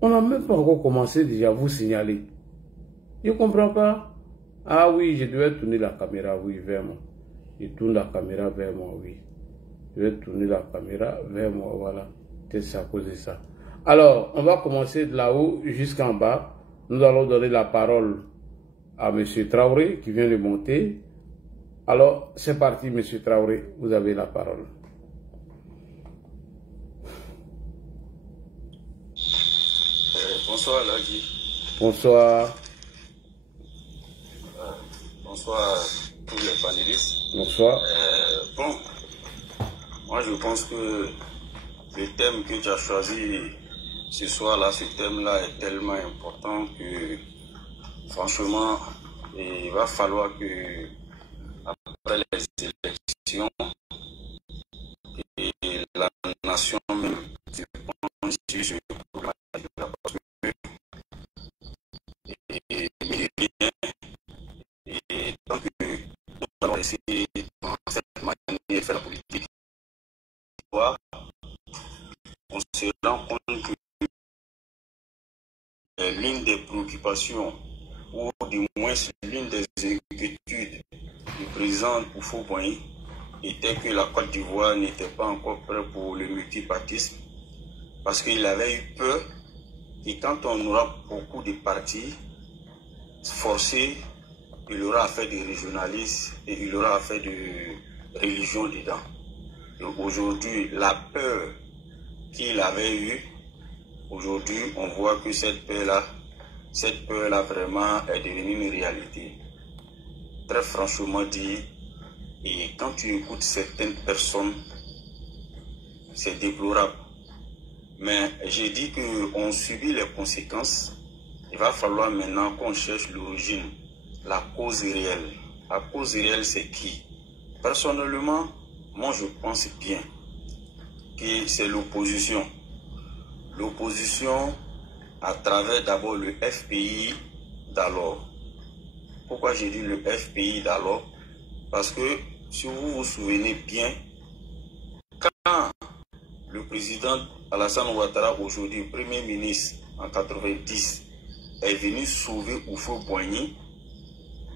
On n'a même pas encore commencé déjà à vous signaler. Je ne comprends pas. Ah oui, je devais tourner la caméra, oui, vers moi. Je tourne la caméra vers moi, oui. Je vais tourner la caméra vers moi, voilà. C'est à cause de ça. Alors, on va commencer de là-haut jusqu'en bas. Nous allons donner la parole à M. Traoré qui vient de monter. Alors, c'est parti, M. Traoré, vous avez la parole. Bonsoir, Ladi. Bonsoir. Bonsoir tous les panélistes. Bonsoir. Bon, moi je pense que le thème que tu as choisi ce soir-là, ce thème-là est tellement important que franchement, il va falloir que après les élections, et la nation même se penche sur ce problème. Et donc, nous allons essayer de cette manière de faire la politique. On se rend compte que l'une des préoccupations, ou du moins l'une des inquiétudes du président Houphouët-Boigny était que la Côte d'Ivoire n'était pas encore prête pour le multipartisme, parce qu'il avait eu peur que quand on aura beaucoup de partis forcés, il aura affaire de régionalisme et il aura affaire de religion dedans. Donc aujourd'hui, la peur qu'il avait eue, aujourd'hui, on voit que cette peur-là vraiment est devenue une réalité. Très franchement dit, et quand tu écoutes certaines personnes, c'est déplorable. Mais j'ai dit qu'on subit les conséquences. Il va falloir maintenant qu'on cherche l'origine, la cause réelle. La cause réelle, c'est qui? Personnellement, moi je pense bien que c'est l'opposition. L'opposition à travers d'abord le FPI d'alors. Pourquoi j'ai dit le FPI d'alors? Parce que si vous vous souvenez bien, quand le président Alassane Ouattara, aujourd'hui Premier ministre en 90, est venu sauver Houphouët-Boigny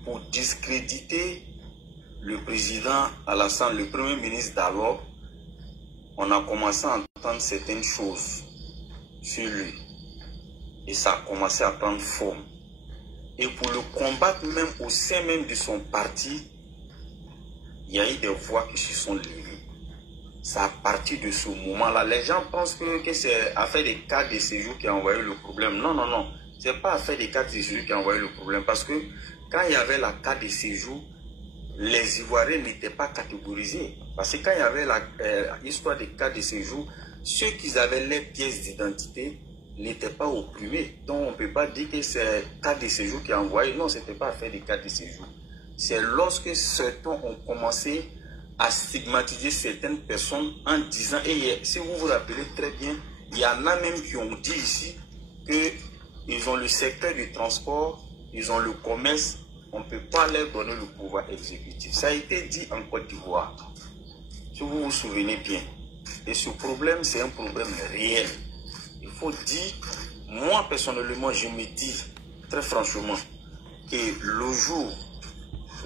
pour discréditer le président Alassane, le Premier ministre d'alors, on a commencé à entendre certaines choses sur lui. Et ça a commencé à prendre forme. Et pour le combattre même au sein même de son parti, il y a eu des voix qui se sont levées. C'est à partir de ce moment-là. Les gens pensent que c'est affaire des cartes de séjour qui a envoyé le problème. Non, non, non. Ce n'est pas affaire des cartes de séjour qui a envoyé le problème. Parce que quand il y avait la carte de séjour, les Ivoiriens n'étaient pas catégorisés. Parce que quand il y avait l'histoire des cartes de séjour, ceux qui avaient les pièces d'identité n'étaient pas opprimés. Donc on ne peut pas dire que c'est carte de séjour qui a envoyé. Non, ce n'était pas affaire des cartes de séjour. C'est lorsque certains ont commencé à stigmatiser certaines personnes en disant, et si vous vous rappelez très bien, il y en a même qui ont dit ici qu'ils ont le secteur du transport, ils ont le commerce, on ne peut pas leur donner le pouvoir exécutif. Ça a été dit en Côte d'Ivoire, si vous vous souvenez bien. Et ce problème, c'est un problème réel. Il faut dire, moi personnellement, je me dis très franchement que le jour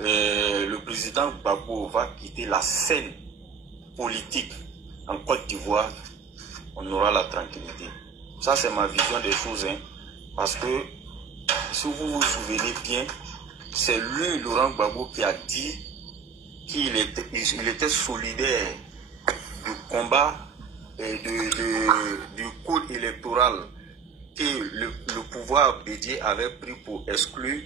le président Gbagbo va quitter la scène politique en Côte d'Ivoire, on aura la tranquillité. Ça, c'est ma vision des choses. Hein, parce que, si vous vous souvenez bien, c'est lui, Laurent Gbagbo, qui a dit qu'il était solidaire du combat et du code électoral que le pouvoir Bédié avait pris pour exclure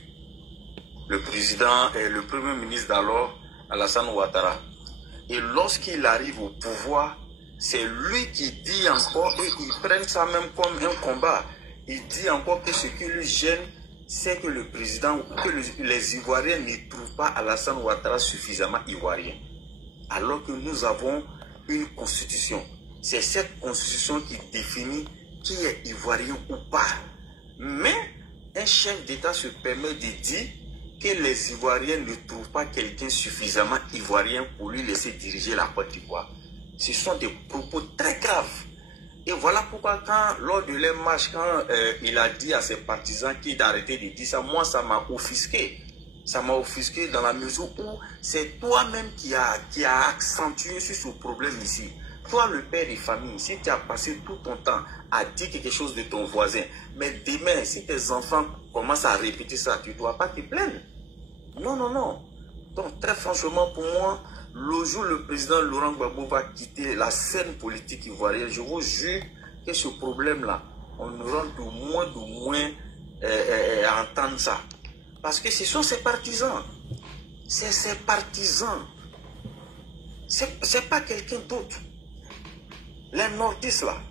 le président et le premier ministre d'alors, Alassane Ouattara. Et lorsqu'il arrive au pouvoir, c'est lui qui dit encore, et ils prennent ça même comme un combat, il dit encore que ce qui lui gêne, c'est que le président, que les Ivoiriens ne trouvent pas Alassane Ouattara suffisamment ivoirien. Alors que nous avons une constitution. C'est cette constitution qui définit qui est ivoirien ou pas. Mais un chef d'État se permet de dire que les Ivoiriens ne trouvent pas quelqu'un suffisamment ivoirien pour lui laisser diriger la Côte d'Ivoire. Ce sont des propos très graves. Et voilà pourquoi lors de leur marche, quand il a dit à ses partisans qu'il d'arrêter de dire ça, moi ça m'a offusqué. Ça m'a offusqué dans la mesure où c'est toi-même qui a accentué sur ce problème ici. Toi, le père de famille, si tu as passé tout ton temps à dire quelque chose de ton voisin, mais demain, si tes enfants commencent à répéter ça, tu ne dois pas te plaindre. Non, non, non. Donc, très franchement, pour moi, le jour où le président Laurent Gbagbo va quitter la scène politique ivoirienne, je vous jure que ce problème-là, on aura de moins à entendre ça. Parce que ce sont ses partisans. C'est ses partisans. C'est pas quelqu'un d'autre. Les nordistes là,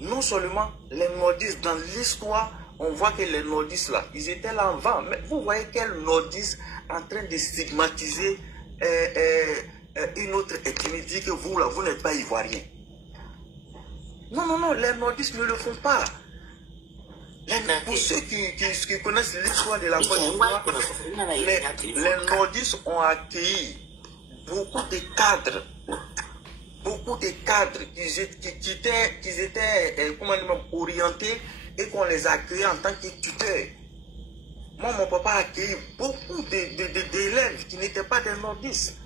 non seulement les nordistes dans l'histoire, on voit que les nordistes là, ils étaient là avant. Mais vous voyez quel nordiste en train de stigmatiser une autre ethnie, dit que vous là, vous n'êtes pas ivoirien. Non, non, non, les nordistes ne le font pas. Pour ceux qui connaissent l'histoire de la Côte d'Ivoire, les nordistes ont accueilli beaucoup de cadres qui étaient comment dire, orientés et qu'on les accueillait en tant que tuteurs. Moi, mon papa a accueilli beaucoup d'élèves qui n'étaient pas des nordistes.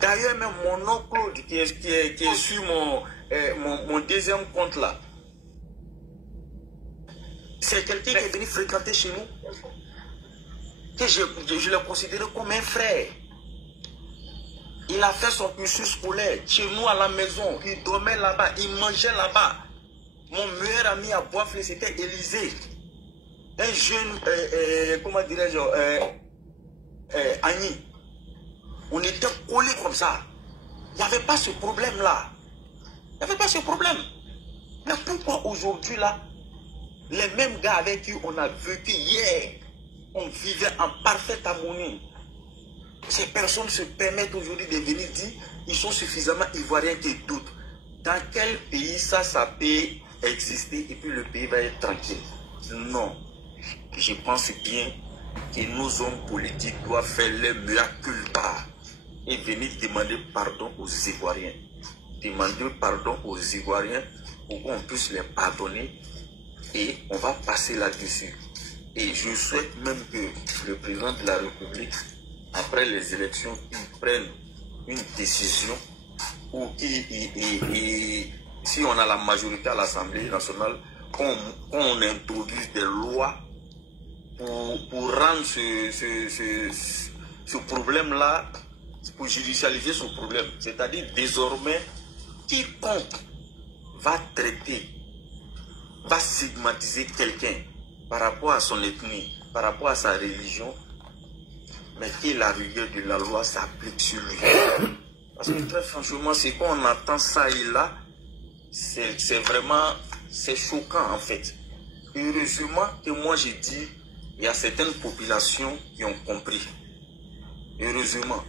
D'ailleurs, même mon oncle qui est sur mon deuxième compte là, c'est quelqu'un qui est venu fréquenter chez nous, que je le considère comme un frère. Il a fait son cursus scolaire chez nous à la maison. Il dormait là-bas, il mangeait là-bas. Mon meilleur ami à Boisflé, c'était Élysée. Un jeune, comment dirais-je, Annie. On était collés comme ça. Il n'y avait pas ce problème-là. Il n'y avait pas ce problème. Mais pourquoi aujourd'hui, là, les mêmes gars avec qui on a vécu hier, on vivait en parfaite harmonie. Ces personnes se permettent aujourd'hui de venir dire qu'ils sont suffisamment ivoiriens que d'autres. Dans quel pays ça peut exister et puis le pays va être tranquille? Non. Je pense bien que nos hommes politiques doivent faire le mea culpa et venir demander pardon aux Ivoiriens. Demander pardon aux Ivoiriens pour qu'on puisse les pardonner et on va passer là-dessus. Et je souhaite même que le président de la République, après les élections, il prenne une décision ou si on a la majorité à l'Assemblée nationale, qu'on introduise des lois pour rendre ce problème-là, pour judicialiser ce problème. C'est-à-dire désormais, quiconque va traiter, va stigmatiser quelqu'un par rapport à son ethnie, par rapport à sa religion, mais que la rigueur de la loi s'applique sur lui. Parce que très franchement, c'est quand on entend ça et là, c'est vraiment, c'est choquant en fait. Heureusement que moi j'ai dit, il y a certaines populations qui ont compris. Heureusement.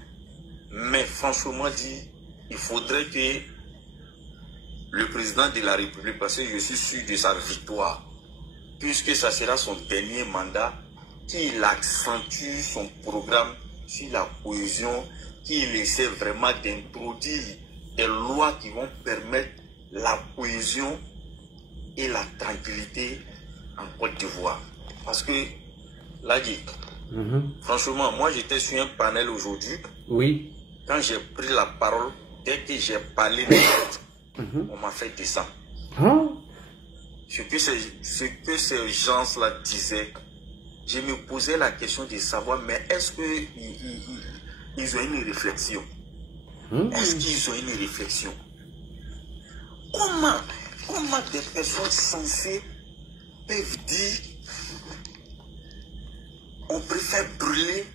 Mais franchement dit, il faudrait que le président de la République, parce que je suis sûr de sa victoire, puisque ça sera son dernier mandat, qu'il accentue son programme sur la cohésion, qu'il essaie vraiment d'introduire des lois qui vont permettre la cohésion et la tranquillité en Côte d'Ivoire. Parce que, là, franchement, moi j'étais sur un panel aujourd'hui. Oui. Quand j'ai pris la parole, dès que j'ai parlé de on m'a fait descendre. Ce que ces gens-là disaient, je me posais la question de savoir, mais est-ce qu'ils ont une réflexion? Est-ce qu'ils ont une réflexion? Comment des personnes sensées peuvent dire on préfère brûler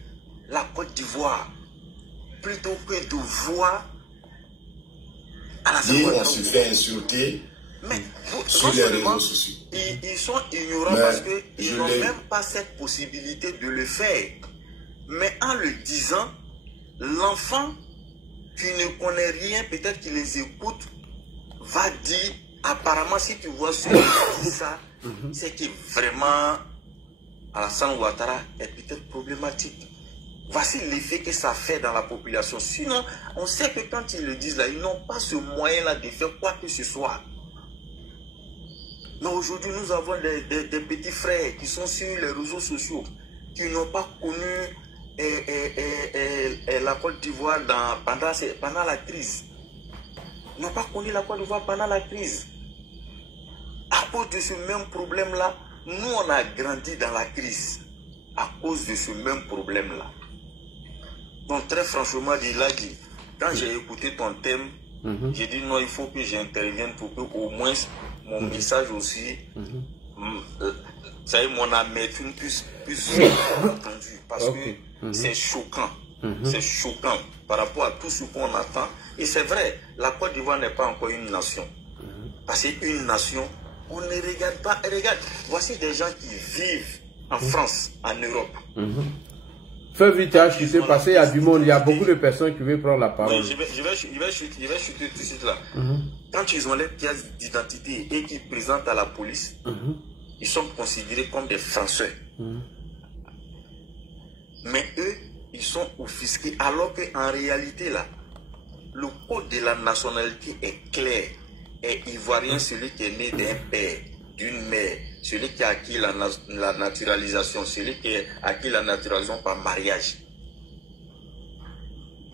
la Côte d'Ivoire plutôt que de voir à la on se fait insulter sur les réseaux sociaux. Ils sont ignorants parce qu'ils n'ont même pas cette possibilité de le faire. Mais en le disant, l'enfant qui ne connaît rien, peut-être qu'il les écoute, va dire, apparemment si tu vois ce qui dit ça, c'est que vraiment Alassane Ouattara est peut-être problématique. Voici l'effet que ça fait dans la population. Sinon, on sait que quand ils le disent là, ils n'ont pas ce moyen-là de faire quoi que ce soit. Mais aujourd'hui, nous avons des petits frères qui sont sur les réseaux sociaux, qui n'ont pas connu la Côte d'Ivoire pendant la crise. Ils n'ont pas connu la Côte d'Ivoire pendant la crise. À cause de ce même problème-là, nous, on a grandi dans la crise. À cause de ce même problème-là. Donc, très franchement, il a dit, quand j'ai écouté ton thème, j'ai dit non, il faut que j'intervienne pour que au moins mon message aussi, ça y est, mon amertume puisse entendue. Parce que c'est choquant. C'est choquant par rapport à tout ce qu'on attend. Et c'est vrai, la Côte d'Ivoire n'est pas encore une nation. Parce qu'une nation, on ne regarde pas. Regarde, voici des gens qui vivent en France, en Europe. Fais vite, je sais passer, il y a du monde, il y a beaucoup de personnes qui veulent prendre la parole. Oui, je vais chuter tout de suite là. Quand ils ont les pièces d'identité et qu'ils présentent à la police, ils sont considérés comme des Français. Mais eux, ils sont offusqués, alors qu'en réalité là, le code de la nationalité est clair. Et ivoirien, celui qui est né d'un père, d'une mère, celui qui a acquis la naturalisation, celui qui a acquis la naturalisation par mariage.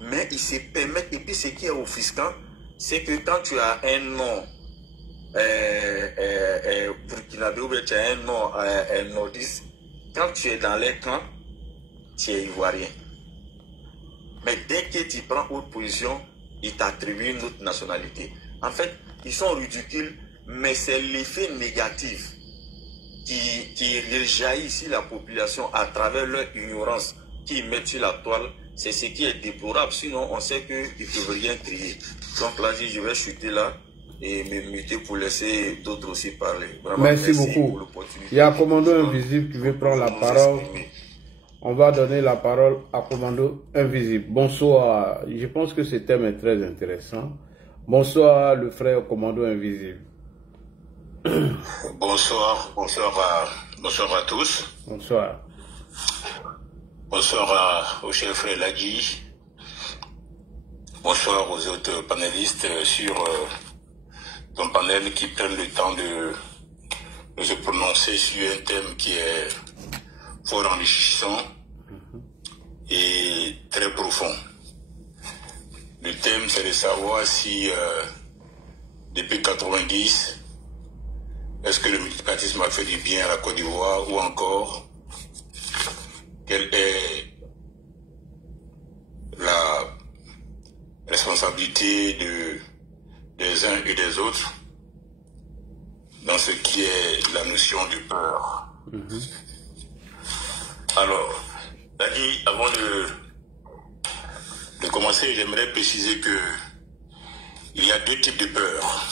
Mais ils se permettent, et puis ce qui est offusquant, c'est que quand tu as un nom burkinabé ou bien tu as un nom nordiste, quand tu es dans les camps, tu es ivoirien. Mais dès que tu prends autre position, ils t'attribuent une autre nationalité. En fait, ils sont ridicules, mais c'est l'effet négatif qui rejaillit sur la population à travers leur ignorance qu'ils mettent sur la toile. C'est ce qui est déplorable. Sinon, on sait qu'ils ne peuvent rien crier. Donc là, je vais chuter là et me muter pour laisser d'autres aussi parler. Vraiment, merci beaucoup. Il y a Commando Invisible qui veut prendre la parole. On va donner la parole à Commando Invisible. Bonsoir. Je pense que ce thème est très intéressant. Bonsoir, le frère Commando Invisible. Bonsoir à tous. Bonsoir. Bonsoir au chef frère Lagui. Bonsoir aux autres panélistes sur ton panel qui prennent le temps de se prononcer sur un thème qui est fort enrichissant et très profond. Le thème, c'est de savoir si, depuis 90, est-ce que le multipartisme a fait du bien à la Côte d'Ivoire ou encore, quelle est la responsabilité des uns et des autres dans ce qui est la notion de peur. Alors, Dadi, avant de commencer, j'aimerais préciser que il y a deux types de peur.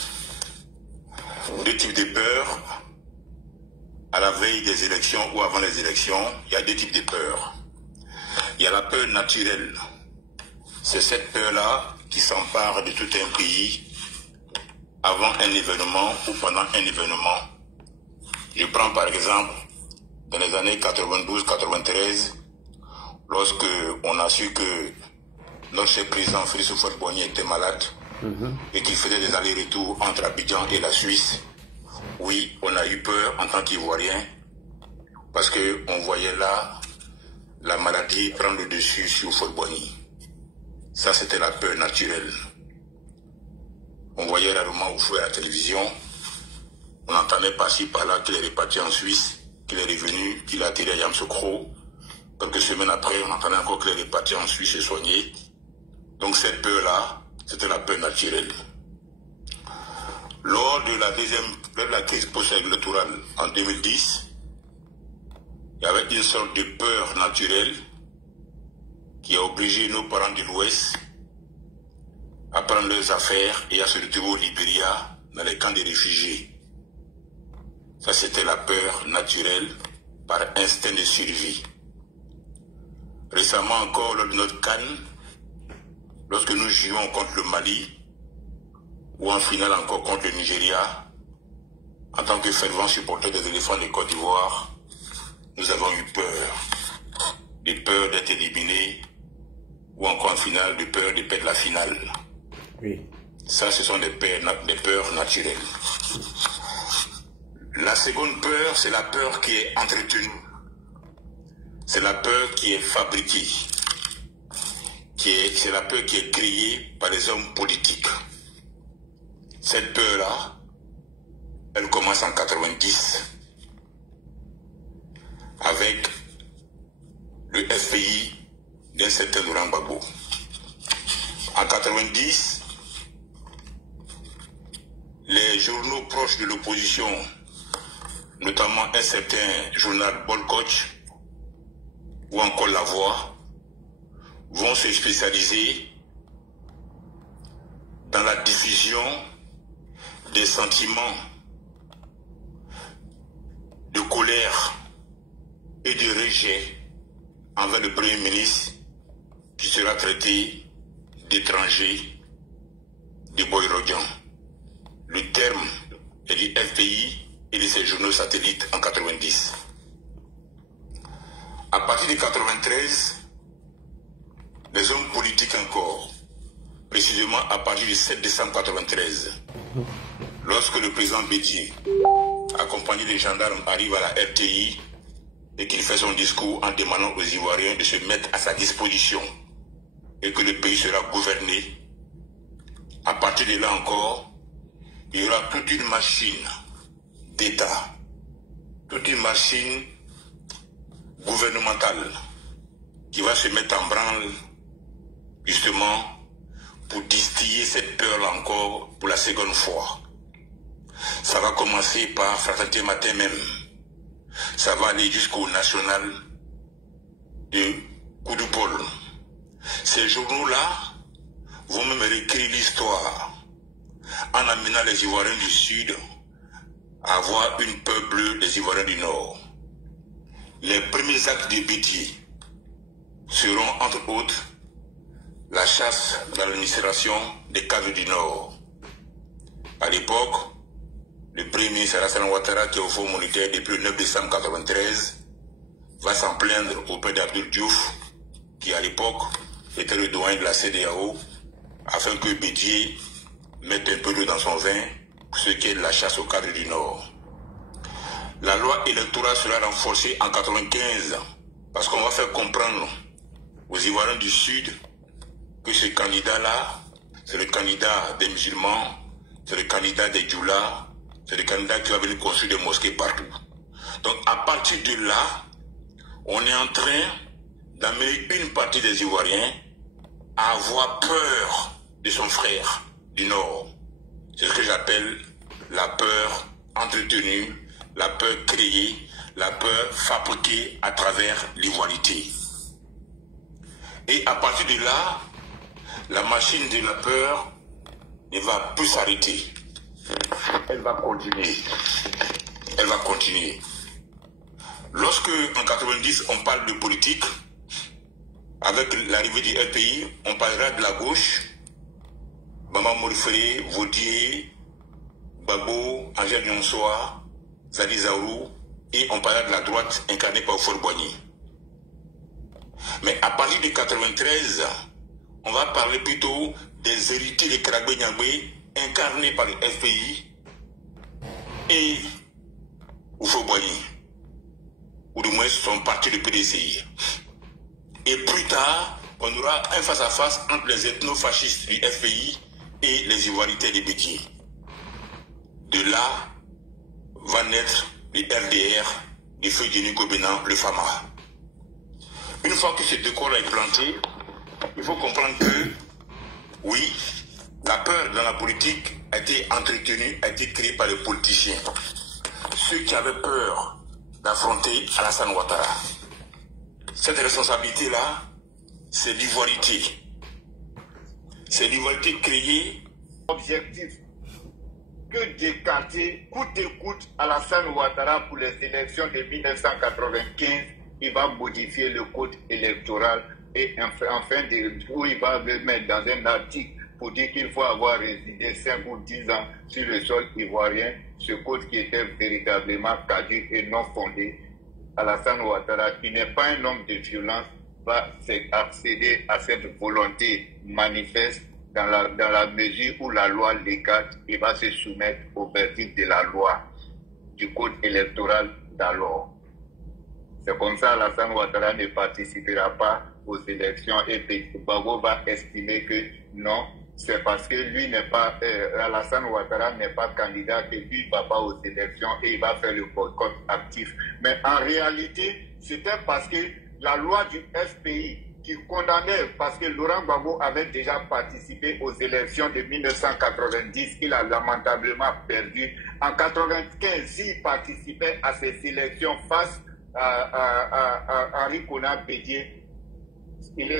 Deux types de peur. À la veille des élections ou avant les élections, il y a deux types de peur. Il y a la peur naturelle. C'est cette peur-là qui s'empare de tout un pays avant un événement ou pendant un événement. Je prends par exemple dans les années 92-93, lorsque on a su que notre chef président Félix Houphouët-Boigny était malade et qu'il faisait des allers-retours entre Abidjan et la Suisse. Oui, on a eu peur en tant qu'Ivoirien parce qu'on voyait là la maladie prendre le dessus sur Houphouët-Boigny. Ça, c'était la peur naturelle. On voyait rarement Houphouët à la télévision. On entendait par-ci, par-là qu'il est reparti en Suisse, qu'il est revenu, qu'il a atterri à Yamoussoukro. Quelques semaines après, on entendait encore qu'il est reparti en Suisse et soigné. Donc cette peur-là, c'était la peur naturelle. Lors de la crise post-électorale en 2010, il y avait une sorte de peur naturelle qui a obligé nos parents de l'Ouest à prendre leurs affaires et à se retrouver au Libéria dans les camps de réfugiés. Ça, c'était la peur naturelle par instinct de survie. Récemment encore, lors de notre CAN, lorsque nous jouions contre le Mali, ou en finale encore contre le Nigeria, en tant que fervent supporter des éléphants de Côte d'Ivoire, nous avons eu peur. de peur d'être éliminé, ou encore en finale, de peur de perdre la finale. Oui. Ça, ce sont des peurs naturelles. La seconde peur, c'est la peur qui est entretenue. C'est la peur qui est fabriquée. C'est la peur qui est créée par les hommes politiques. Cette peur-là, elle commence en 90 avec le FPI d'un certain Laurent Gbagbo. En 90, les journaux proches de l'opposition, notamment un certain journal Bolcoach ou encore La Voix, vont se spécialiser dans la diffusion des sentiments de colère et de rejet envers le Premier ministre qui sera traité d'étranger, de boyrodien. Le terme est du FPI et de ses journaux satellites en 90. À partir de 93, les hommes politiques encore, précisément à partir du 7 décembre 93, lorsque le président Bédié, accompagné des gendarmes, arrive à la RTI et qu'il fait son discours en demandant aux Ivoiriens de se mettre à sa disposition et que le pays sera gouverné, à partir de là encore, il y aura toute une machine d'État, toute une machine gouvernementale qui va se mettre en branle justement pour distiller cette peur-là encore pour la seconde fois. Ça va commencer par Fraternité Matin même. Ça va aller jusqu'au national de Koudoupol. Ces journaux-là vont même réécrire l'histoire en amenant les Ivoiriens du Sud à avoir une peur bleue des Ivoiriens du Nord. Les premiers actes de Bédié seront entre autres la chasse dans l'administration des cadres du Nord. À l'époque, le Premier ministre Alassane Ouattara, qui est au Fonds monétaire depuis le 9 décembre 1993, va s'en plaindre auprès d'Abdoul Diouf, qui à l'époque était le doyen de la CEDEAO, afin que Bédié mette un peu d'eau dans son vin, ce qui est la chasse aux cadres du Nord. La loi électorale sera renforcée en 1995, parce qu'on va faire comprendre aux Ivoiriens du Sud que ce candidat-là, c'est le candidat des musulmans, c'est le candidat des djoulas, c'est le candidat qui va venir construire des mosquées partout. Donc à partir de là, on est en train d'amener une partie des Ivoiriens à avoir peur de son frère du Nord. C'est ce que j'appelle la peur entretenue, la peur créée, la peur fabriquée à travers l'ivoirité. Et à partir de là, la machine de la peur ne va plus s'arrêter. Elle va continuer. Elle va continuer. Lorsque, en 90, on parle de politique, avec l'arrivée du LPI, on parlera de la gauche, Bamba Morifere, Vaudier, Babo, Angèle Nyonsoa, Zali Zaourou, et on parlera de la droite incarnée par Ofor Boigny. Mais à partir de 93, on va parler plutôt des héritiers de Karagbe Nyangbe incarnés par le FPI et Ofor Boigny, ou du moins son parti de PDCI. Et plus tard, on aura un face-à-face entre les ethno-fascistes du FPI et les ivoirités de Bédié. De là va naître le RDR, du feu de Nico Bénan, le FAMA. Une fois que ce décor est planté, il faut comprendre que, oui, la peur dans la politique a été entretenue, a été créée par les politiciens. Ceux qui avaient peur d'affronter Alassane Ouattara. Cette responsabilité-là, c'est l'ivoirité. C'est l'ivoirité créée. Objectif que d'écarter coûte et coûte Alassane Ouattara pour les élections de 1995, il va modifier le code électoral et enfin il va le mettre dans un article pour dire qu'il faut avoir résidé 5 ou 10 ans sur le sol ivoirien, ce code qui était véritablement caduc et non fondé Alassane Ouattara, qui n'est pas un homme de violence, va accéder à cette volonté manifeste dans la mesure où la loi l'écarte et va se soumettre au verdict de la loi du code électoral d'alors. C'est comme ça Alassane Ouattara ne participera pas aux élections et Gbagbo va estimer que non, c'est parce que lui n'est pas, Alassane Ouattara n'est pas candidat que lui ne va pas aux élections et il va faire le boycott actif. Mais en réalité, c'était parce que la loi du FPI qui condamnait, parce que Laurent Gbagbo avait déjà participé aux élections de 1990, qu'il a lamentablement perdu. En 1995, s'il participait à ces élections face à Henri Konan Bédié,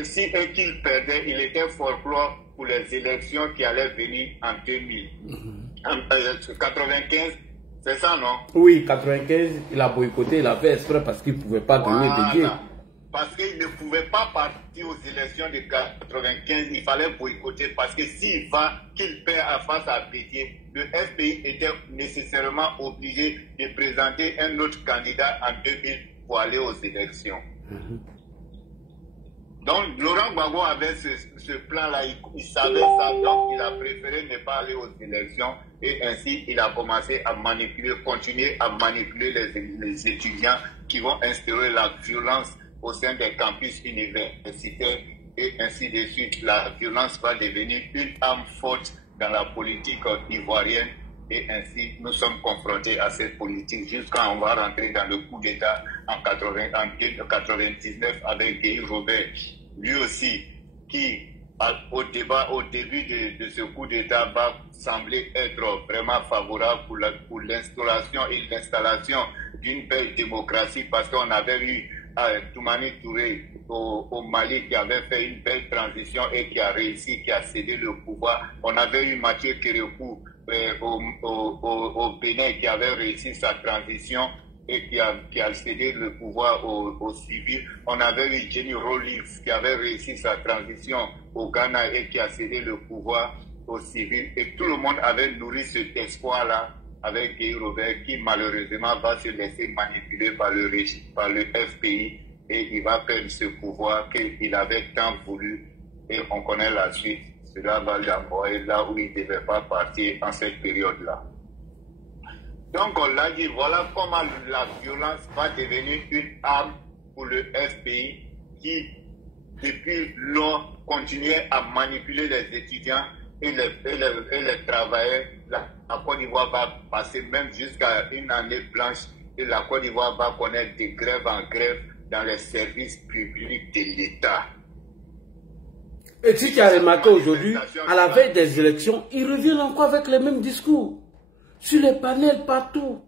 si et qu'il perdait, il était folklore pour les élections qui allaient venir en 2000. En 1995, c'est ça, non? Oui, 95, il a boycotté, il a fait exprès parce qu'il ne pouvait pas donner Bédié. Parce qu'il ne pouvait pas partir aux élections de 1995, il fallait boycotter parce que s'il va, qu'il perd face à Bédié, le FPI était nécessairement obligé de présenter un autre candidat en 2000 pour aller aux élections. Donc Laurent Gbagbo avait ce plan-là, il savait ça, donc il a préféré ne pas aller aux élections et ainsi il a commencé à manipuler, continuer à manipuler les étudiants qui vont instaurer la violence au sein des campus universitaires et ainsi de suite. La violence va devenir une arme forte dans la politique ivoirienne et ainsi nous sommes confrontés à cette politique jusqu'à on va rentrer dans le coup d'État en 1999 avec Guy Robert, lui aussi qui au début de ce coup d'État va sembler être vraiment favorable pour l'instauration et l'installation d'une belle démocratie parce qu'on avait eu Toumani Touré au Mali qui avait fait une belle transition et qui a réussi, qui a cédé le pouvoir. On avait eu Mathieu Kérékou au Bénin qui avait réussi sa transition et qui a cédé le pouvoir aux civils. On avait eu Jenny Rawlings qui avait réussi sa transition au Ghana et qui a cédé le pouvoir aux civils. Et tout le monde avait nourri cet espoir-là avec Guy Robert qui malheureusement va se laisser manipuler par le FPI et il va perdre ce pouvoir qu'il avait tant voulu et on connaît la suite. Cela va l'envoyer là où il ne devait pas partir en cette période-là. Donc on l'a dit, voilà comment la violence va devenir une arme pour le FPI qui depuis lors continuait à manipuler les étudiants et les travailleurs. La Côte d'Ivoire va passer même jusqu'à une année blanche et la Côte d'Ivoire va connaître des grèves en grève dans les services publics de l'État. Et si tu as remarqué aujourd'hui, à la veille des élections, ils reviennent encore avec les mêmes discours. Sur les panels partout.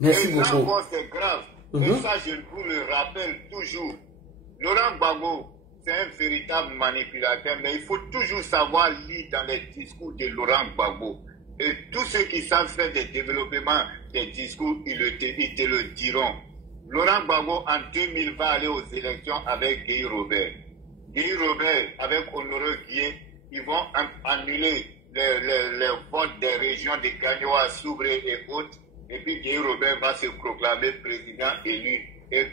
Merci beaucoup. C'est grave. Et ça, je vous le rappelle toujours. Laurent Gbagbo, c'est un véritable manipulateur, mais il faut toujours savoir lire dans les discours de Laurent Gbagbo. Et tous ceux qui savent faire des développements des discours, ils te le diront. Laurent Gbagbo, en 2000, va aller aux élections avec Guy Robert. Guy Robert, avec Honoré Guillet, ils vont annuler les votes des régions de Gagnoa, Soubré et autres. Et puis Guy Robert va se proclamer président élu. Et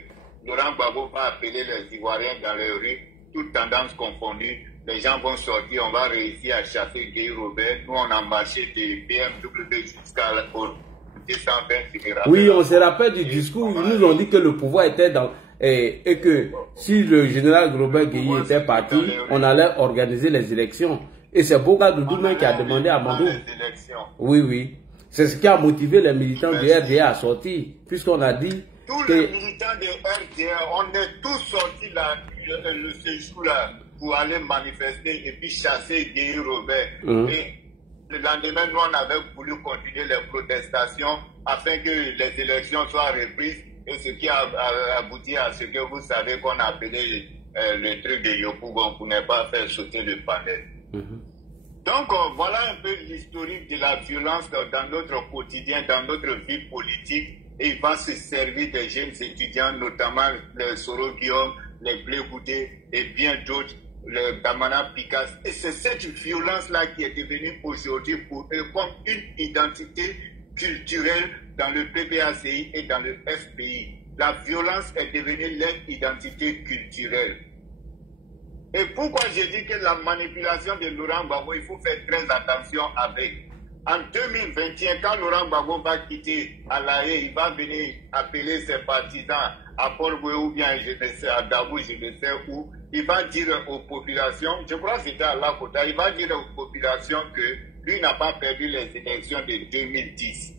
Laurent Gbagbo va appeler les Ivoiriens dans les rues, toutes tendances confondues. Les gens vont sortir, on va réussir à chasser Guy Robert. Nous, on a marché de BMW jusqu'à la 220. Oui, on se rappelle du discours. Ils nous ont dit que le pouvoir était dans... Et que si le général Robert Gueye était parti, on allait organiser les élections. Et c'est Boga Doudoumen qui a demandé à Mandou. Oui, oui. C'est ce qui a motivé les militants de RDA à sortir. Puisqu'on a dit tous les militants de RDA, on est tous sortis là, ce jour-là pour aller manifester et puis chasser Guy Robert. Et le lendemain, nous, on avait voulu continuer les protestations afin que les élections soient reprises. Et ce qui a abouti à ce que vous savez qu'on a appelé le truc de Yopougon pour ne pas faire sauter le panel. Donc voilà un peu l'historique de la violence dans notre quotidien, dans notre vie politique. Et il va se servir des jeunes étudiants, notamment les Soro Guillaume, les Blé Goudé et bien d'autres, le Damana Picasse. Et c'est cette violence-là qui est devenue aujourd'hui pour eux comme une identité culturelle dans le PPACI et dans le FPI. la violence est devenue leur identité culturelle. Et pourquoi j'ai dit que la manipulation de Laurent Gbagbo, il faut faire très attention avec. En 2021, quand Laurent Gbagbo va quitter Alaye, il va venir appeler ses partisans à Port-Boué ou bien je ne sais, à Dabou, je ne sais où. Il va dire aux populations, je crois que c'était à Lakota, il va dire aux populations que lui n'a pas perdu les élections de 2010.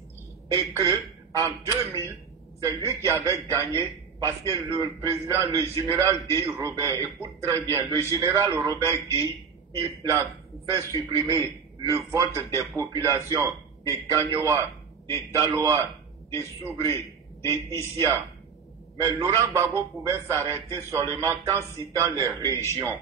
Et que en 2000, c'est lui qui avait gagné parce que le président, le général Gueye Robert, écoute très bien, le général Robert Gueye, il a fait supprimer le vote des populations, des Gagnois, des Dalois, des Soubrés, des Issia. Mais Laurent Gbagbo pouvait s'arrêter seulement qu'en citant les régions.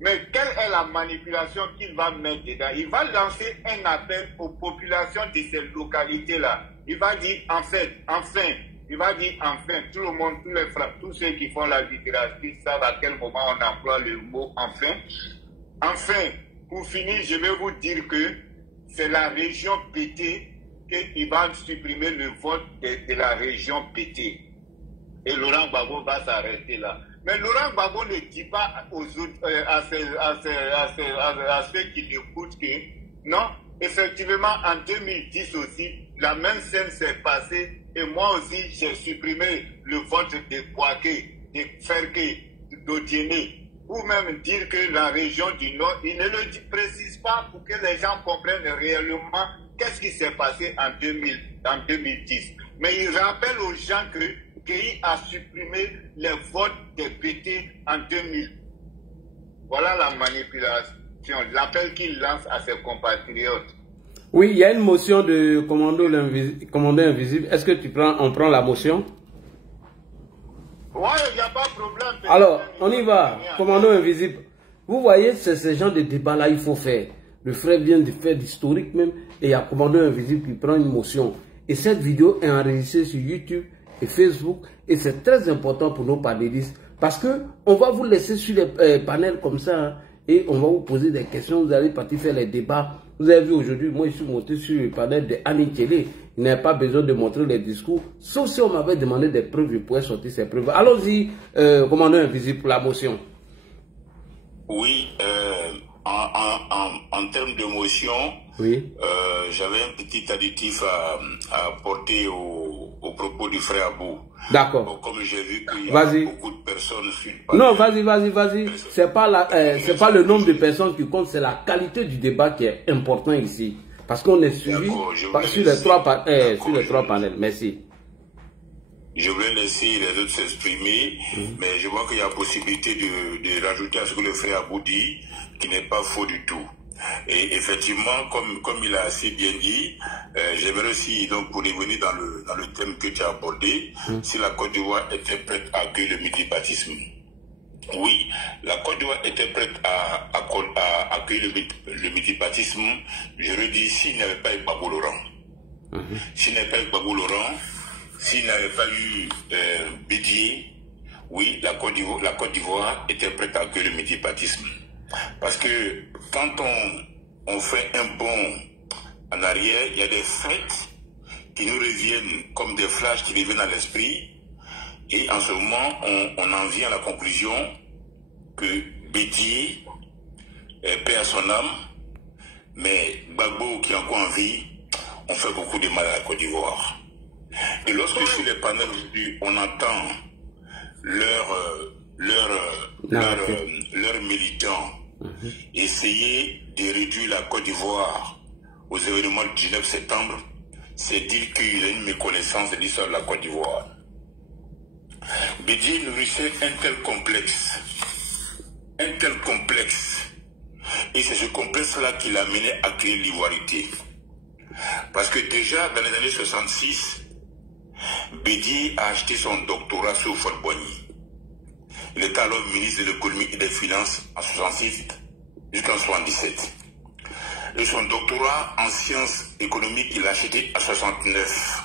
Mais quelle est la manipulation qu'il va mettre dedans? Il va lancer un appel aux populations de ces localités-là. Il va dire, en fait, enfin, il va dire, enfin, tout le monde, tous ceux qui font la littérature savent à quel moment on emploie le mot enfin. Enfin, pour finir, je vais vous dire que c'est la région pétée qu'il va supprimer le vote de la région pétée. Et Laurent Gbagbo va s'arrêter là. Mais Laurent Gbagbo ne dit pas aux autres, à ceux qui l'écoutent que non, effectivement, en 2010 aussi, la même scène s'est passée et moi aussi, j'ai supprimé le vote de Kouaké, de Ferké, d'Odiéné, ou même dire que la région du Nord, il ne le précise pas pour que les gens comprennent réellement qu'est-ce qui s'est passé en 2010. Mais il rappelle aux gens que Gueye a supprimé les votes des PT en 2000. Voilà la manipulation, l'appel qu'il lance à ses compatriotes. Oui, il y a une motion de commando invisible. Est-ce que on prend la motion? Oui, il n'y a pas de problème. Alors, on y va. Commando invisible. Vous voyez, c'est ce genre de débat-là il faut faire. Le frère vient de faire l'historique même. Et il y a commando invisible qui prend une motion. Et cette vidéo est enregistrée sur YouTube et Facebook. Et c'est très important pour nos panélistes. Parce que on va vous laisser sur les panels comme ça. Hein, et on va vous poser des questions. Vous allez partir faire les débats. Vous avez vu aujourd'hui, moi je suis monté sur le panel de Annie Télé. Il n'y a pas besoin de montrer les discours. Sauf si on m'avait demandé des preuves, je pourrais sortir ces preuves. Allons-y, commandant invisible pour la motion. Oui, en termes de motion, oui. J'avais un petit additif à apporter au propos du frère Abou. D'accord. Bon, comme j'ai vu qu'il y a beaucoup de personnes sur le panel. Non, vas-y. C'est pas le nombre de personnes qui compte, c'est la qualité du débat qui est important ici. Parce qu'on est suivi sur les trois panels. Merci. Je voulais laisser les autres s'exprimer, mais je vois qu'il y a possibilité de rajouter à ce que le frère Abou dit, qui n'est pas faux du tout. Et effectivement, comme il a assez bien dit, j'aimerais aussi, donc, pour revenir dans le thème que tu as abordé, si la Côte d'Ivoire était prête à accueillir le multipartisme. Oui, la Côte d'Ivoire était prête à accueillir le multipartisme. Je le dis, s'il n'y avait pas eu Gbagbo Laurent. S'il n'y avait pas eu Gbagbo Laurent, s'il n'avait pas eu Bédié, oui, la Côte d'Ivoire était prête à accueillir le multipartisme. Parce que quand on fait un bond en arrière, il y a des faits qui nous reviennent comme des flashs qui reviennent à l'esprit. Et en ce moment, on en vient à la conclusion que Bédié perd son âme, mais Gbagbo, qui est encore en vie, on fait beaucoup de mal à la Côte d'Ivoire. Et lorsque sur les panels aujourd'hui, on entend leurs militants essayer de réduire la Côte d'Ivoire aux événements du 19 septembre, c'est dire qu'il y a une méconnaissance de l'histoire de la Côte d'Ivoire. Bédié nourrissait un tel complexe, et c'est ce complexe-là qui l'a mené à créer l'ivoirité. Parce que déjà dans les années 66, Bédié a acheté son doctorat sur Houphouët-Boigny. Il était alors ministre de l'économie et des finances en 66 jusqu'en 77. Et son doctorat en sciences économiques, il l'a acheté à 69.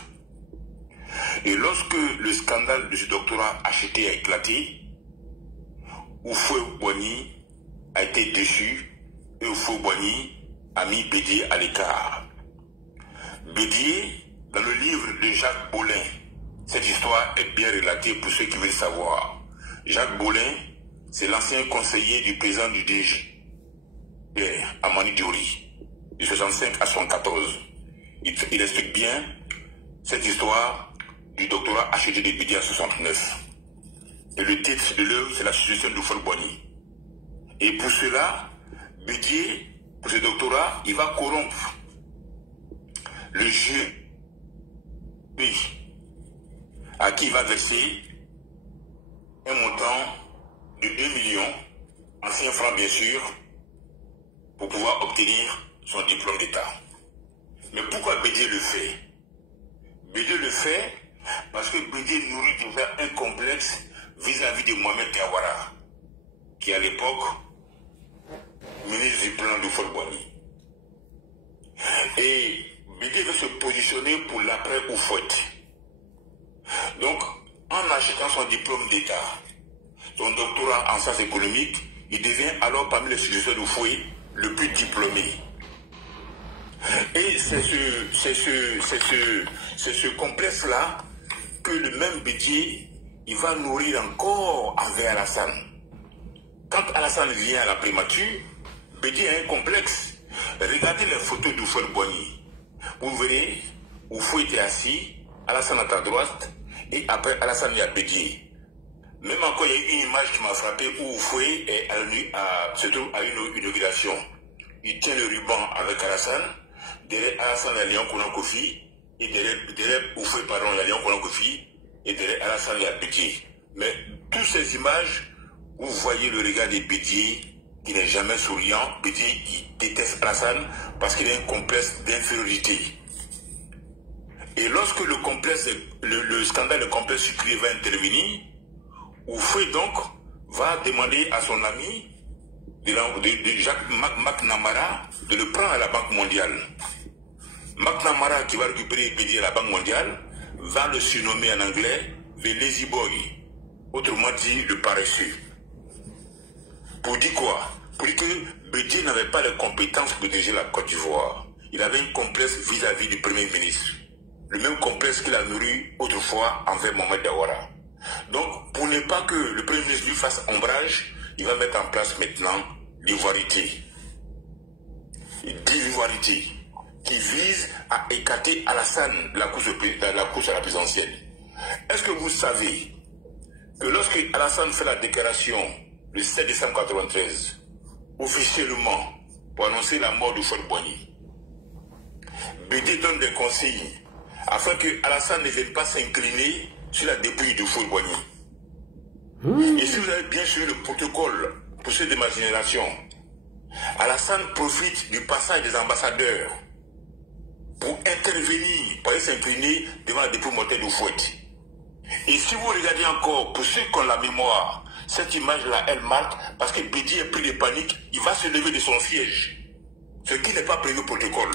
Et lorsque le scandale de ce doctorat acheté a éclaté, Houphouët-Boigny a été déçu et Houphouët-Boigny a mis Bédié à l'écart. Bédié, dans le livre de Jacques Paulin, Cette histoire est bien relatée pour ceux qui veulent savoir. Jacques Bolin, c'est l'ancien conseiller du président du DG, Amani Diori, de 65 à 74. Il explique bien cette histoire du doctorat acheté de Bédié en 69. Et le titre de l'œuvre, c'est la succession de Folboni. Et pour cela, Bédié, pour ce doctorat, il va corrompre le jeu à qui il va verser un montant de 2 millions, anciens francs bien sûr, pour pouvoir obtenir son diplôme d'État. Mais pourquoi Bédié le fait? Bédié le fait parce que Bédié nourrit déjà un complexe vis-à-vis de Mohamed Diawara, qui à l'époque ministre du plan de Folboni. Et Bédié veut se positionner pour l'après Houphouët. Donc, en achetant son diplôme d'État, son doctorat en sciences économiques, il devient alors parmi les successeurs d'Houphouët le plus diplômé. Et c'est ce complexe-là que le même Bédié, il va nourrir encore envers Alassane. Quand Alassane vient à la primature, Bédié a un complexe. Regardez les photos d'Houphouët-Boigny. Vous verrez, Houphouët était assis, Alassane à ta droite, et après Alassane il y a Bédié. Même encore, il y a eu une image qui m'a frappé où Houphouët est se trouve à une inauguration. Il tient le ruban avec Alassane, derrière Alassane il y a Léon Kounan Kofi, et derrière Houphouët, pardon, il y a Léon Kounan Kofi, et derrière Alassane il y a Bédié. Mais toutes ces images, vous voyez le regard de Bédié, qui n'est jamais souriant. Bédié qui déteste Alassane parce qu'il a un complexe d'infériorité. Et lorsque le scandale de complexe sucrier va intervenir, Houphouët donc va demander à son ami de Jacques McNamara de le prendre à la Banque mondiale. McNamara, qui va récupérer Bédié à la Banque mondiale, va le surnommer en anglais le lazy boy, autrement dit le paresseux. Pour dire quoi? Pour dire que Bédié n'avait pas les compétences pour diriger la Côte d'Ivoire. Il avait un complexe vis-à-vis du Premier ministre. Le même complexe qu'il a nourri autrefois envers Mohamed Diawara. Donc, pour ne pas que le Premier ministre lui fasse ombrage, il va mettre en place maintenant l'ivoirité. L'ivoirité qui vise à écarter Alassane de la course à la présidentielle. Est-ce que vous savez que lorsque Alassane fait la déclaration le 7 décembre 1993, officiellement, pour annoncer la mort de Houphouët-Boigny, Bédié donne des consignes afin que Alassane ne vienne pas s'incliner sur la dépouille de Houphouët-Boigny. Et si vous avez bien suivi le protocole pour ceux de ma génération, Alassane profite du passage des ambassadeurs pour intervenir, pour aller s'incliner devant la dépouille mortelle de Houphouët. Et si vous regardez encore, pour ceux qui ont la mémoire, cette image-là, elle marque parce que Bédié est pris de panique, il va se lever de son siège. Ce qui n'est pas prévu au protocole.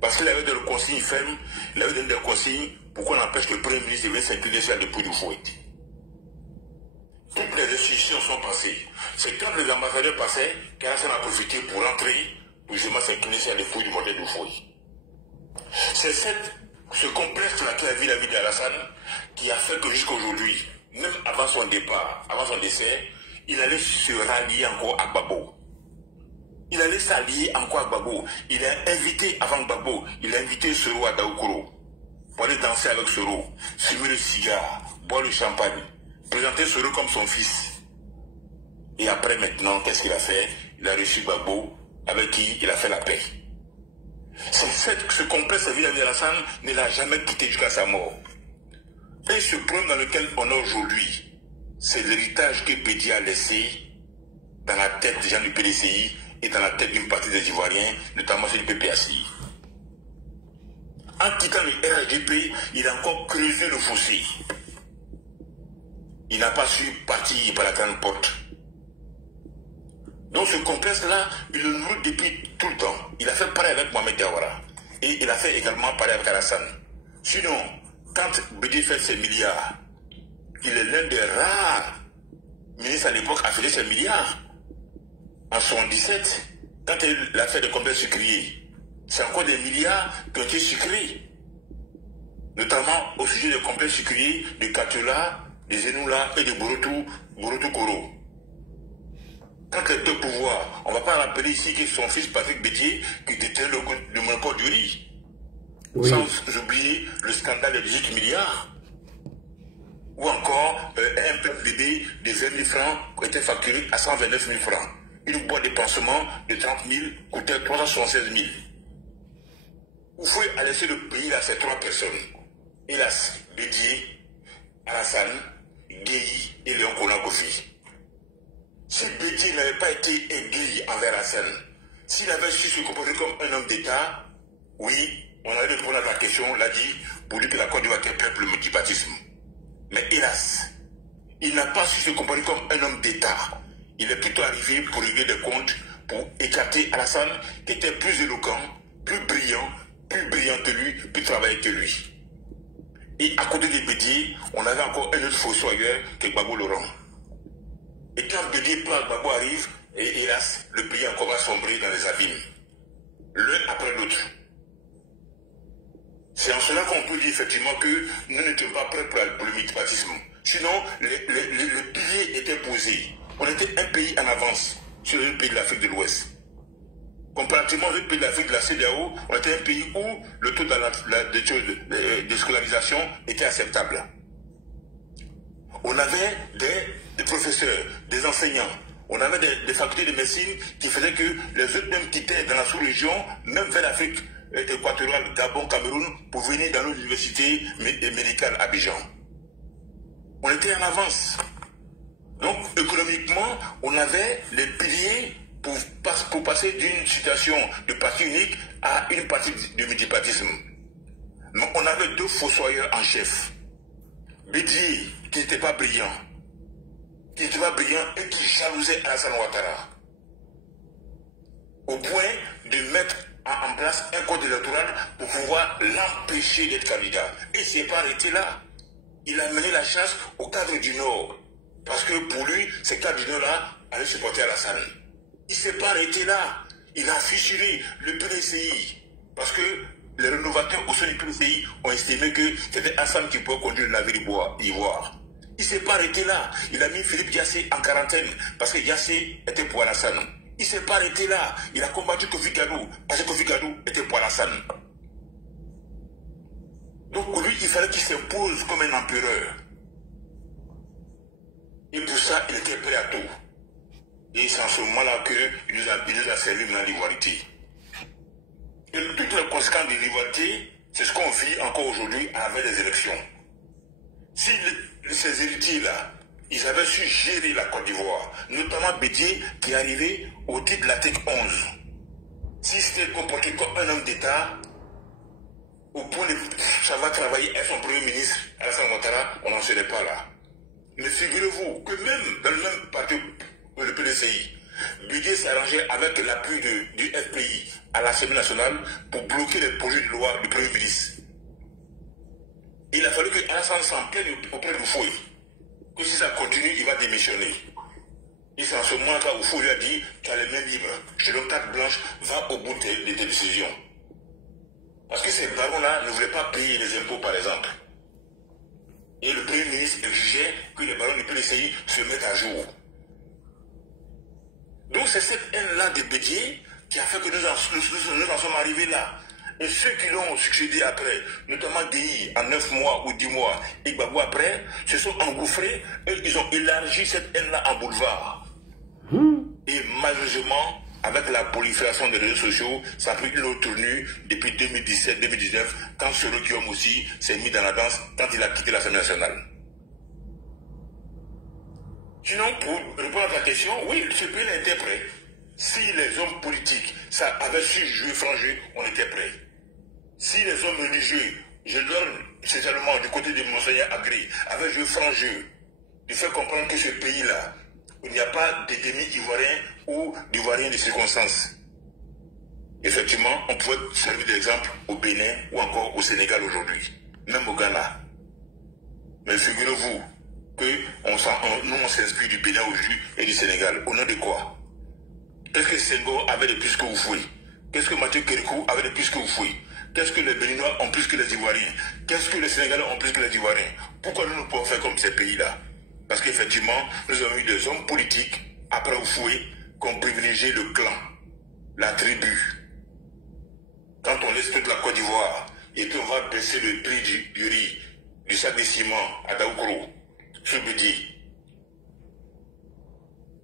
Parce qu'il avait donné des consignes fermes, il avait donné des consignes pour qu'on empêche que le Premier ministre vienne s'incliner sur la dépouille de Houphouët. Toutes les restrictions sont passées. C'est quand les ambassadeurs passaient qu'Alassane a profité pour rentrer, pour justement s'incliner sur la dépouille du modèle de Houphouët. C'est ce complexe-là qui a vu la vie d'Alassane qui a fait que jusqu'à aujourd'hui, même avant son départ, avant son décès, il allait se rallier encore à Gbagbo. Il allait s'allier encore à Gbagbo. Il a invité, avant Gbagbo, il a invité Soro à Daoukoro pour aller danser avec Soro, fumer le cigare, boire le champagne, présenter Soro comme son fils. Et après maintenant, qu'est-ce qu'il a fait? Il a reçu Gbagbo, avec qui il a fait la paix. Ce complexe vis-à-vis d'Alassane ne l'a jamais quitté jusqu'à sa mort. Et ce problème dans lequel on est aujourd'hui, c'est l'héritage que Bédié a laissé dans la tête des gens du PDCI et dans la tête d'une partie des Ivoiriens, notamment ceux du PPACI. En quittant le RHDP, il a encore creusé le fossé. Il n'a pas su partir par la grande porte. Donc ce complexe-là, il le nourrit depuis tout le temps. Il a fait pareil avec Mohamed Diawara. Et il a fait également pareil avec Alassane. Sinon, quand Bédié fait ses milliards, il est l'un des rares ministres à l'époque à faire ses milliards. En 1977, quand il a fait des complexes sucriers, c'est encore des milliards qui ont été sucrés. notamment au sujet des complexes sécuriers de Katiola, de Zenoula et de Borotou Koro. Quand les deux pouvoirs, on ne va pas rappeler ici que son fils Patrick Bédier qui détient le monopole du riz. Oui. Sans oublier le scandale de 18 milliards. Ou encore un PFBD de 20 000 francs qui était facturé à 129 000 francs. Une boîte de pansement de 30 000 coûtait 376 000. Oufoué a laissé le pays à ces trois personnes. Hélas, Bédier, Alassane, Guéhi et Léon Konakofi. Si Bédier n'avait pas été aigri envers Alassane, s'il avait su se comporter comme un homme d'État, oui, on allait répondre à la question, l'a dit, pour dire que la Côte d'Ivoire était peuple le multipartisme. Mais hélas, il n'a pas su se comporter comme un homme d'État. Il est plutôt arrivé pour régler des comptes, pour écarter Alassane, qui était plus éloquent, plus brillant que lui, plus travaillé que lui. Et à côté de Bédier, on avait encore un autre fossoyeur que Gbagbo Laurent. Et quand Bédier part, Gbagbo arrive, et hélas, le pays encore va sombrer dans les abîmes. L'un après l'autre. C'est en cela qu'on peut dire effectivement que nous n'étions pas prêts pour le multipartisme. Sinon, le pilier était posé. On était un pays en avance sur les pays de l'Afrique de l'Ouest. Comparativement aux pays de l'Afrique de la CEDEAO, on était un pays où le taux de scolarisation était acceptable. On avait des professeurs, des enseignants, on avait des facultés de médecine qui faisaient que les autres même quittaient dans la sous-région, même vers l'Afrique équatoriale, Gabon, Cameroun, pour venir dans nos universités médicales à Abidjan. On était en avance. Donc, économiquement, on avait les piliers pour passer d'une situation de parti unique à une partie de multipartisme. Donc, on avait deux fossoyeurs en chef. Bédier, qui n'était pas brillant, et qui jalousait Alassane Ouattara. Au point de mettre en place un code électoral pour pouvoir l'empêcher d'être candidat. Et il ne s'est pas arrêté là. Il a mené la chasse au cadre du Nord. Parce que pour lui, ces cadres du Nord-là allaient supporter Alassane. Il ne s'est pas arrêté là. Il a fissuré le PDCI. Parce que les rénovateurs au sein du PDCI ont estimé que c'était Alassane qui pouvait conduire le navire d'Ivoire. Il ne s'est pas arrêté là. Il a mis Philippe Yassé en quarantaine. Parce que Yassé était pour Alassane. Il ne s'est pas arrêté là. Il a combattu Kofi Gadou. Parce que Kofi Gadou était pour Alassane. Donc pour lui, il fallait qu'il s'impose comme un empereur. Et pour ça, il était prêt à tout. Et c'est en ce moment-là qu'il nous a servi dans l'ivoirité. Et toutes les conséquences de l'ivoirité, c'est ce qu'on vit encore aujourd'hui avec les élections. Si ces héritiers-là, ils avaient su gérer la Côte d'Ivoire, notamment Bédier qui est arrivé au titre de l'article 11. Si c'était comporté comme un homme d'État, au point de savoir travailler avec son premier ministre, Alassane Ouattara, on n'en serait pas là. Mais figurez-vous que même dans le même parti, le PDCI, Bédier s'est arrangé avec l'appui du FPI à l'Assemblée nationale pour bloquer les projets de loi du Premier ministre. Il a fallu que Alassane s'en plaigne auprès de Oufoué, que si ça continue, il va démissionner. Et c'est en ce moment-là où Oufoué a dit tu as les mains libres, je te donne carte blanche, va au bout de tes décisions. Parce que ces barons-là ne voulaient pas payer les impôts, par exemple. Et le Premier ministre exigeait que les barons du PDCI se mettent à jour. Donc c'est cette haine-là de Bédier qui a fait que nous en sommes arrivés là. Et ceux qui l'ont succédé après, notamment Guéhi en 9 mois ou 10 mois, et Gbagbo après, se sont engouffrés et ils ont élargi cette haine-là en boulevard. Et malheureusement, avec la prolifération des réseaux sociaux, ça a pris une autre tournure depuis 2017-2019, quand Soro Guillaume aussi s'est mis dans la danse, quand il a quitté l'Assemblée nationale. Sinon, pour répondre à ta question, oui, ce pays était prêt. Si les hommes politiques avaient su jouer franc jeu, on était prêt. Si les hommes religieux, je donne spécialement du côté de Monseigneur Agré, avaient joué franc jeu, de faire comprendre que ce pays-là, il n'y a pas d'ennemis ivoiriens ou d'ivoiriens de circonstances. Effectivement, on pourrait servir d'exemple au Bénin ou encore au Sénégal aujourd'hui, même au Ghana. Mais figurez-vous que nous on s'inspire du Bénin aujourd'hui et du Sénégal. Au nom de quoi? Qu'est-ce que Senghor avait de plus que Oufoué? Qu'est-ce que Mathieu Kérékou avait de plus que Oufoué? Qu'est-ce que les Béninois ont plus que les Ivoiriens? Qu'est-ce que les Sénégalais ont plus que les Ivoiriens? Pourquoi nous ne pouvons faire comme ces pays-là? Parce qu'effectivement, nous avons eu des hommes politiques, après Oufoué, qui ont privilégié le clan, la tribu. Quand on laisse toute la Côte d'Ivoire et qu'on va baisser le prix du riz, du sac de ciment à Daoukro, sur Bedi,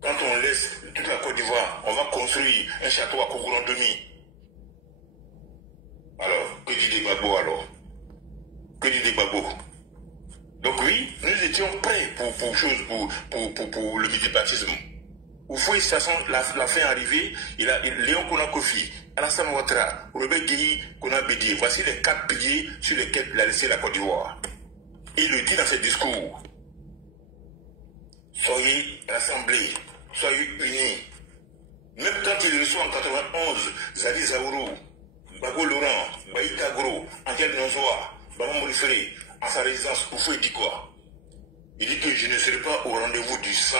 quand on laisse toute la Côte d'Ivoire, on va construire un château à Kouroulandomi. Alors, que dit des Gbagbo alors? Que dit des Gbagbo? Donc oui, nous étions prêts pour le multipartisme. Oufoué l'a fait arriver, Léon Kona Kofi, Alassane Ouattara, Robert Guéhi, Kona Bédié. Voici les 4 piliers sur lesquels il a laissé la Côte d'Ivoire. Il le dit dans ses discours. Soyez rassemblés, soyez unis. Même quand il reçoit en 91, Zali Zaourou, Bago Laurent, Baïka Gros, Angel Nonzoa, Bama Morifere, en sa résidence, Oufoué dit quoi? Il dit que je ne serai pas au rendez-vous du sang.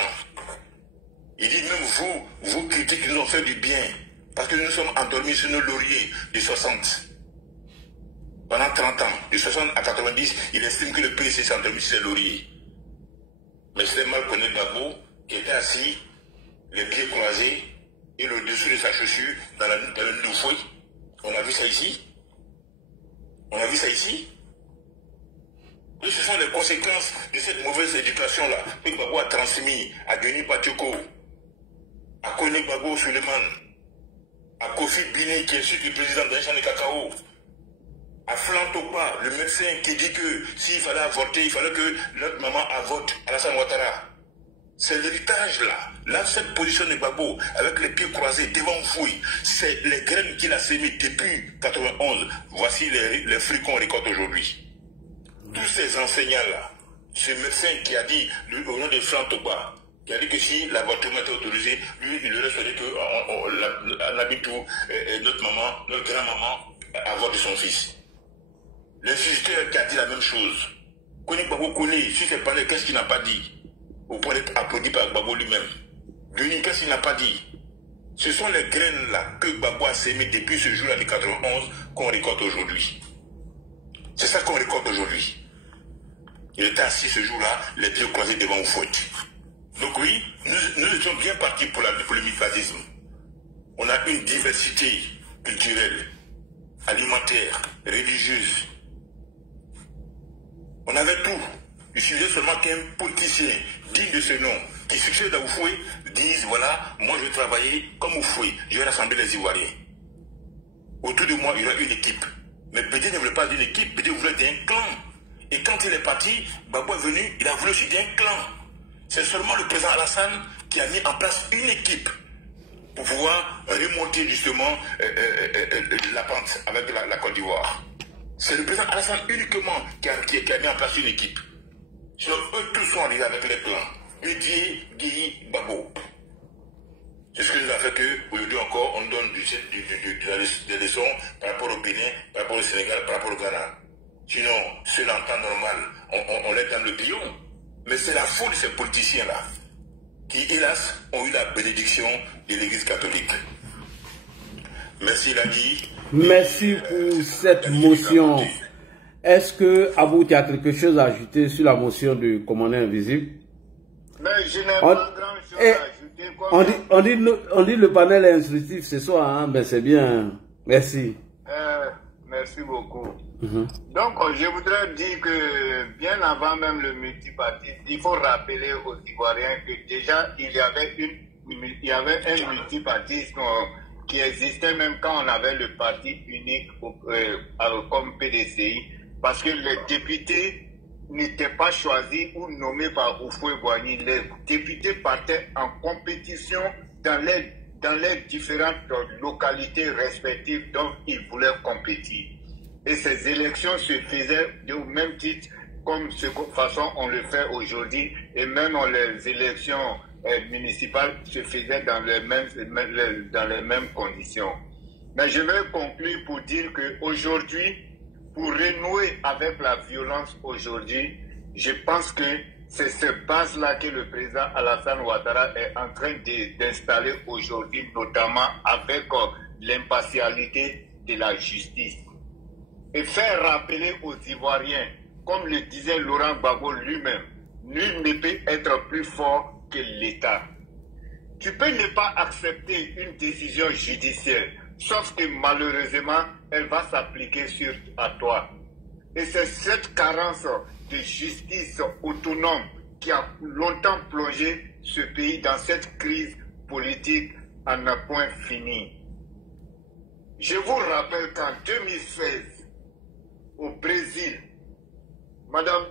Il dit même vos critiques nous ont fait du bien, parce que nous sommes endormis sur nos lauriers de 60. Pendant 30 ans, de 60 à 90, il estime que le PDC s'est endormi sur ses lauriers. Mais c'est mal connu Gbagbo qui était assis, les pieds croisés et le dessous de sa chaussure dans le Oufoué. On a vu ça ici? On a vu ça ici? Et ce sont les conséquences de cette mauvaise éducation-là que Gbagbo a transmis à Denis Batioko, à Kone Gbagbo Suleiman, à Kofi Biné qui est celui qui est président de l'Inchane Cacao, à Flantopa, le médecin qui dit que s'il fallait avorter, il fallait que notre maman avorte, Alassane Ouattara. C'est l'héritage là. Là, cette position de Gbagbo, avec les pieds croisés devant Oufoué, c'est les graines qu'il a sémées depuis 91. Voici les fruits qu'on récolte aujourd'hui. Tous ces enseignants-là, ce médecin qui a dit, au nom de Flantopa, qui a dit que si l'avortement était autorisé, lui, il aurait souhaité que Nabitou, notre maman, notre grand-maman, avorte son fils. L'instituteur qui a dit la même chose. Kone Gbagbo connaît, si c'est parlé, qu'est-ce qu'il n'a pas dit? Au point d'être applaudi par Gbagbo lui-même. Denis, qu'est-ce qu'il n'a pas dit? Ce sont les graines-là que Gbagbo a sémées depuis ce jour-là de 91 qu'on récolte aujourd'hui. C'est ça qu'on récolte aujourd'hui. Il était assis ce jour-là, les pieds croisés devant Oufoué. Donc oui, nous étions bien partis pour le multipartisme. On a une diversité culturelle, alimentaire, religieuse. On avait tout. Il suffisait seulement qu'un politicien digne de ce nom, qui succède à Oufoué, dise voilà, moi je vais travailler comme Oufoué, je vais rassembler les Ivoiriens. Autour de moi, il y aura une équipe. Mais Bédié ne voulait pas d'une équipe, Bédié voulait d'un clan. Et quand il est parti, Gbagbo est venu, il a voulu aussi d'un clan. C'est seulement le président Alassane qui a mis en place une équipe pour pouvoir remonter justement la pente avec la Côte d'Ivoire. C'est le président Alassane uniquement qui a mis en place une équipe. Sinon, eux tous sont arrivés avec les plans. Bédié, Guéhi, Gbagbo. C'est ce qui nous a fait qu'aujourd'hui encore, on donne des leçons par rapport au Bénin, par rapport au Sénégal, par rapport au Ghana. Sinon, c'est en temps normal, on est dans le billon. Mais c'est la faute de ces politiciens-là qui, hélas, ont eu la bénédiction de l'Église catholique. Merci, Ladi. Merci pour cette motion. Est-ce que Abou, tu as quelque chose à ajouter sur la motion du commandant invisible? Mais je n'ai pas grand-chose à ajouter. On dit le panel est instructif ce soir, hein? Ben c'est bien. Merci. Merci beaucoup. Donc, je voudrais dire que bien avant même le multipartisme, il faut rappeler aux Ivoiriens que déjà il y avait un multipartisme qui existait même quand on avait le parti unique comme PDCI, parce que les députés n'étaient pas choisis ou nommés par Houphouët-Boigny. Les députés partaient en compétition dans les différentes localités respectives dont ils voulaient compétir. Et ces élections se faisaient au même titre comme de façon on le fait aujourd'hui, et même les élections municipales se faisaient dans les mêmes conditions. Mais je vais conclure pour dire qu'aujourd'hui, pour renouer avec la violence aujourd'hui, je pense que c'est cette base-là que le président Alassane Ouattara est en train d'installer aujourd'hui, notamment avec l'impartialité de la justice. et faire rappeler aux Ivoiriens, comme le disait Laurent Gbagbo lui-même, nul ne peut être plus fort que l'État. Tu peux ne pas accepter une décision judiciaire, sauf que malheureusement, elle va s'appliquer à toi. Et c'est cette carence de justice autonome qui a longtemps plongé ce pays dans cette crise politique à un point fini. Je vous rappelle qu'en 2016, au Brésil, Madame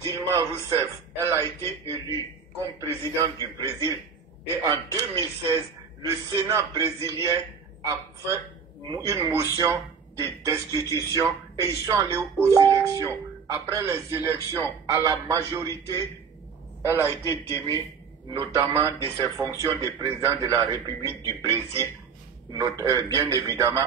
Dilma Rousseff, elle a été élue comme présidente du Brésil. Et en 2016, le Sénat brésilien a fait une motion de destitution et ils sont allés aux élections. Après les élections, à la majorité, elle a été démise notamment de ses fonctions de président de la République du Brésil. Bien évidemment,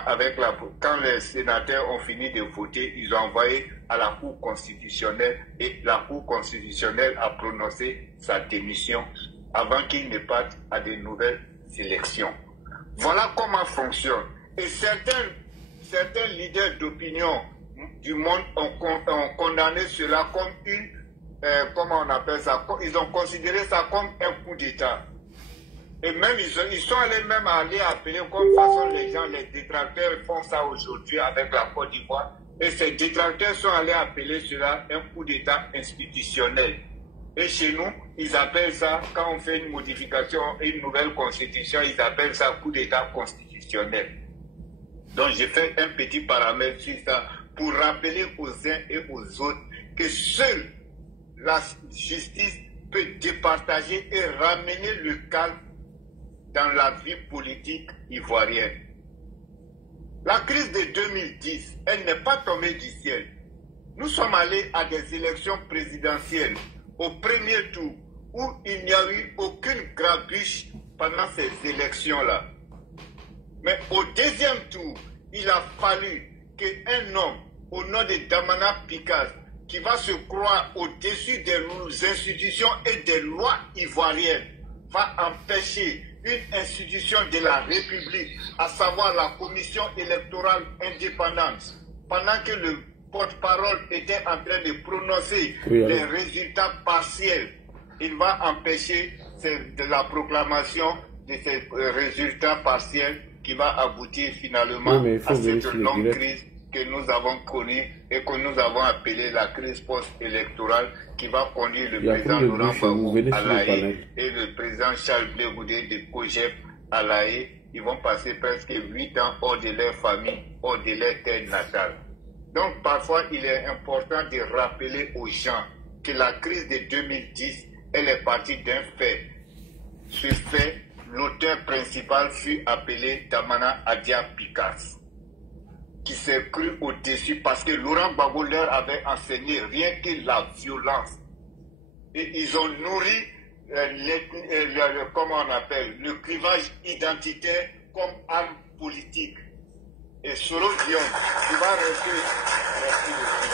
quand les sénateurs ont fini de voter, ils ont envoyé à la Cour constitutionnelle et la Cour constitutionnelle a prononcé sa démission avant qu'il ne parte à de nouvelles élections. Voilà comment fonctionne. Et certains leaders d'opinion du monde ont condamné cela comme comment on appelle ça, ils ont considéré ça comme un coup d'État. Et même, ils sont allés même appeler comme façon les gens, les détracteurs font ça aujourd'hui avec la Côte d'Ivoire. Et ces détracteurs sont allés appeler cela un coup d'État institutionnel. Et chez nous, ils appellent ça, quand on fait une modification, une nouvelle constitution, ils appellent ça coup d'État constitutionnel. Donc j'ai fait un petit paramètre sur ça pour rappeler aux uns et aux autres que seule la justice peut départager et ramener le calme dans la vie politique ivoirienne. La crise de 2010, elle n'est pas tombée du ciel. Nous sommes allés à des élections présidentielles au premier tour où il n'y a eu aucune grabuge pendant ces élections-là. Mais au deuxième tour, il a fallu qu'un homme au nom de Damana Picasse, qui va se croire au-dessus des institutions et des lois ivoiriennes, va empêcher une institution de la République, à savoir la commission électorale indépendante, pendant que le porte-parole était en train de prononcer les résultats partiels, il va empêcher de la proclamation de ces résultats partiels qui va aboutir finalement à cette longue crise que nous avons connue et que nous avons appelée la crise post-électorale qui va conduire le président Laurent Gbagbo à La Haye et le président Charles Blé Goudé de COJEP à La Haye. Ils vont passer presque 8 ans hors de leur famille, hors de leur terre natale. Donc parfois il est important de rappeler aux gens que la crise de 2010, elle est partie d'un fait. Ce fait, l'auteur principal fut appelé Damana Adia Picasse, qui s'est cru au-dessus parce que Laurent Gbagbo leur avait enseigné rien que la violence. Et ils ont nourri comment on appelle, le clivage identitaire comme arme politique. Et Soro Diom, tu vas rester, merci beaucoup.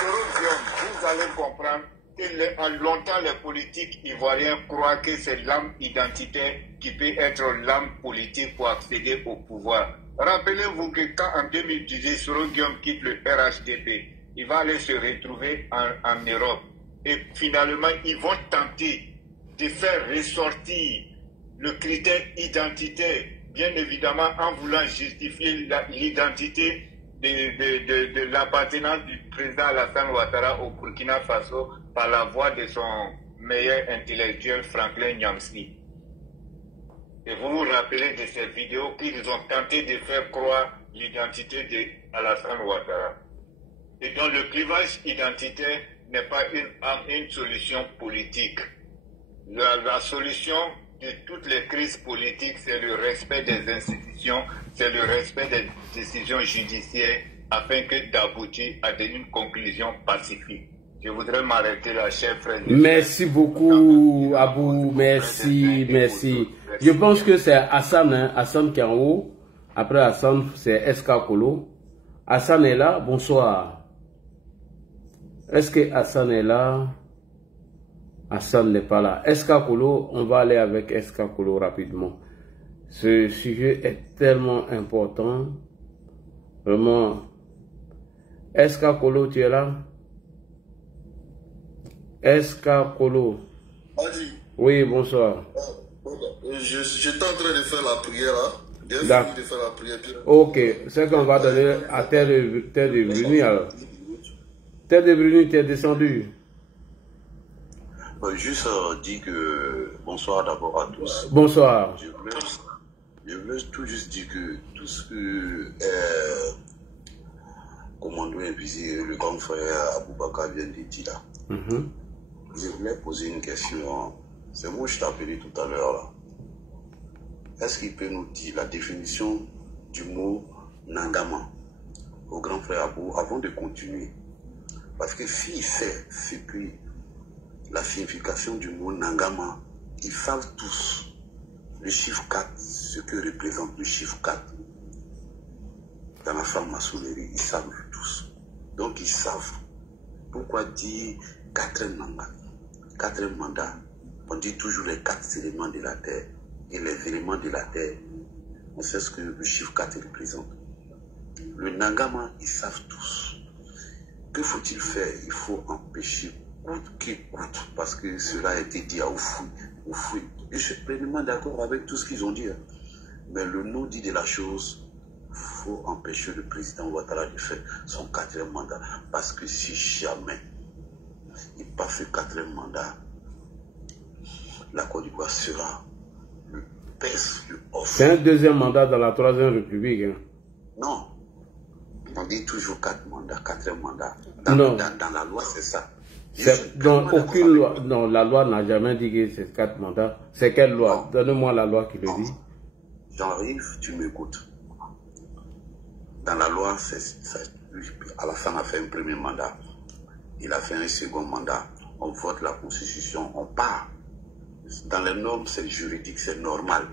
Soro Diom, vous allez comprendre que longtemps les politiques ivoiriens croient que c'est l'âme identitaire qui peut être l'âme politique pour accéder au pouvoir. Rappelez-vous que quand en 2018, Soro Diom quitte le RHDP, il va aller se retrouver en Europe. Et finalement, ils vont tenter de faire ressortir le critère identitaire, bien évidemment en voulant justifier l'identité de l'appartenance du président Alassane Ouattara au Burkina Faso par la voix de son meilleur intellectuel Franklin Nyamsi. Et vous vous rappelez de ces vidéos qu'ils ont tenté de faire croire l'identité d'Alassane Ouattara. Et donc le clivage identitaire n'est pas une solution politique. La solution de toutes les crises politiques, c'est le respect des institutions, c'est le respect des décisions judiciaires afin d'aboutir à une conclusion pacifique. Je voudrais m'arrêter là, cher frère. Merci beaucoup, Abou. Merci, merci. Je pense que c'est Hassan, hein, Hassan qui est en haut. Après Hassan, c'est SK Kolo. Hassan est là. Bonsoir. Est-ce que Hassan est là? Hassan n'est pas là. SK Kolo, on va aller avec SK Kolo rapidement. Ce sujet est tellement important. Vraiment. Eska Kolo, tu es là? Eska Kolo. Adi. Oui, bonsoir. J'étais en train de faire la prière là. J'ai fini de faire la prière. Ok, c'est qu'on va donner à Terre de Bruni alors. Terre de Bruni, tu es descendu. Juste dire que bonsoir d'abord à tous. Bonsoir. Je voulais tout juste dire que tout ce que commandant invisible, le grand frère Aboubakar vient de dire là. Je voulais poser une question. C'est moi que je t'ai appelé tout à l'heure là. Est-ce qu'il peut nous dire la définition du mot Nangama au grand frère Abou avant de continuer? Parce que s'il sait ce que la signification du mot Nangama, ils savent tous le chiffre 4, ce que représente le chiffre 4. Dans la franc-maçonnerie, ils savent tous. Donc ils savent pourquoi dire 4e mandat. 4e mandat, on dit toujours les 4 éléments de la terre. Et les éléments de la terre, on sait ce que le chiffre 4 représente. Le Nangama, ils savent tous. Que faut-il faire? Il faut empêcher coûte que coûte, parce que cela a été dit à Oufoui. Et je suis pleinement d'accord avec tout ce qu'ils ont dit. Mais le nom dit de la chose, il faut empêcher le président Ouattara de faire son 4e mandat. Parce que si jamais il passe ce 4e mandat, la Côte d'Ivoire sera le best, le off. C'est un 2e mandat dans la 3e République. Hein. Non. On dit toujours 4 mandats, 4e mandat. Non. Dans la loi, c'est ça. Donc, aucune loi, non, la loi n'a jamais dit que c'est 4 mandats. C'est quelle loi? Donne-moi la loi qui le dit. J'arrive, tu m'écoutes. Dans la loi, Alassane a fait un 1er mandat. Il a fait un 2nd mandat. On vote la constitution, on part. Dans les normes, c'est juridique, c'est normal.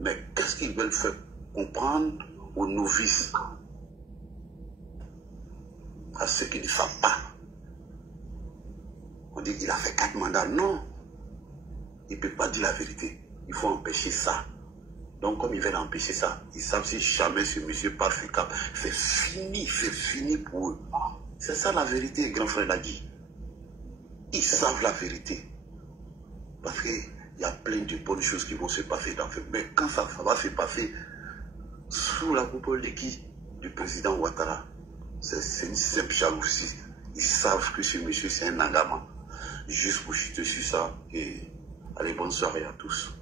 Mais qu'est-ce qu'ils veulent faire comprendre aux novices? À ceux qui ne savent pas. On dit qu'il a fait 4 mandats. Non. Il ne peut pas dire la vérité. Il faut empêcher ça. Donc, comme ils veulent empêcher ça, ils savent si jamais ce monsieur part sur cap, c'est fini pour eux. C'est ça la vérité, grand frère l'a dit. Ils savent la vérité. Parce qu'il y a plein de bonnes choses qui vont se passer dans le. Mais quand ça va se passer sous la coupole de qui? Du président Ouattara. C'est une simple jalousie. Ils savent que ce monsieur, c'est un Nangama. Juste pour chuter sur ça. Et allez, bonne soirée à tous.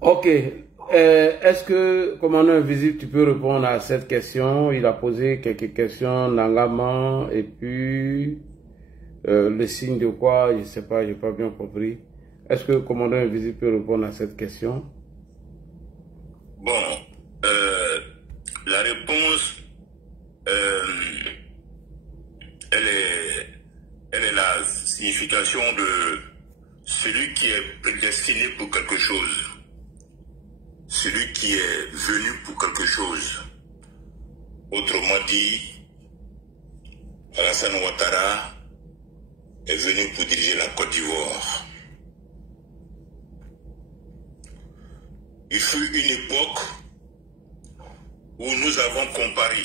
Ok. Est-ce que, commandant invisible, tu peux répondre à cette question? Il a posé quelques questions, Nangama, et puis le signe de quoi? Je ne sais pas, je n'ai pas bien compris. Est-ce que le commandant invisible peut répondre à cette question? Bon, la réponse, elle est la signification de celui qui est prédestiné pour quelque chose, celui qui est venu pour quelque chose. Autrement dit, Alassane Ouattara est venu pour diriger la Côte d'Ivoire. Il fut une époque où nous avons comparé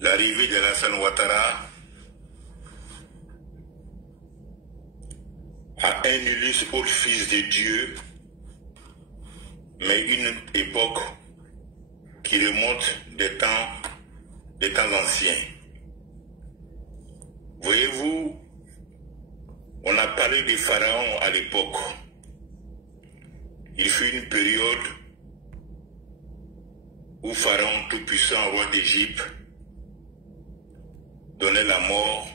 l'arrivée d'Alassane Ouattara à un illustre autre fils de Dieu, mais une époque qui remonte des temps anciens. Voyez-vous, on a parlé des pharaons à l'époque. Il fut une période où Pharaon tout-puissant, roi d'Égypte, donnait la mort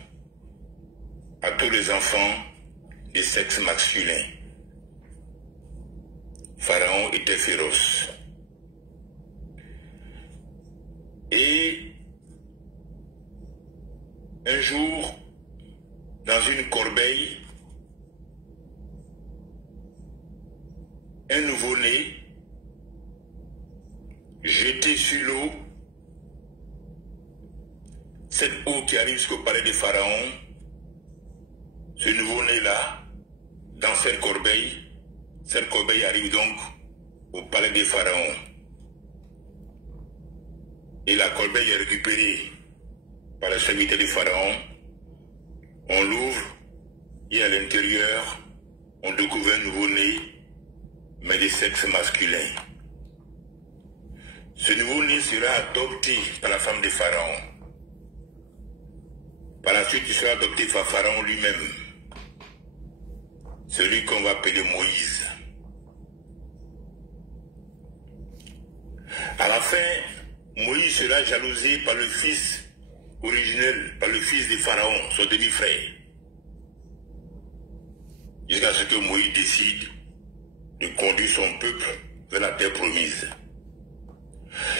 à tous les enfants de sexe masculin. Pharaon était féroce. Et un jour, dans une corbeille, un nouveau-né jeté sur l'eau, cette eau qui arrive jusqu'au palais de Pharaon, ce nouveau-né-là, dans cette corbeille arrive donc au palais de Pharaon. et la corbeille est récupérée par la serviteur du pharaon. On l'ouvre et à l'intérieur, on découvre un nouveau-né, mais de sexe masculin. Ce nouveau-né sera adopté par la femme de Pharaon. Par la suite, il sera adopté par Pharaon lui-même. Celui qu'on va appeler Moïse. À la fin, Moïse sera jalousé par le fils originel, par le fils de Pharaon, son demi-frère. Jusqu'à ce que Moïse décide de conduire son peuple vers la terre promise.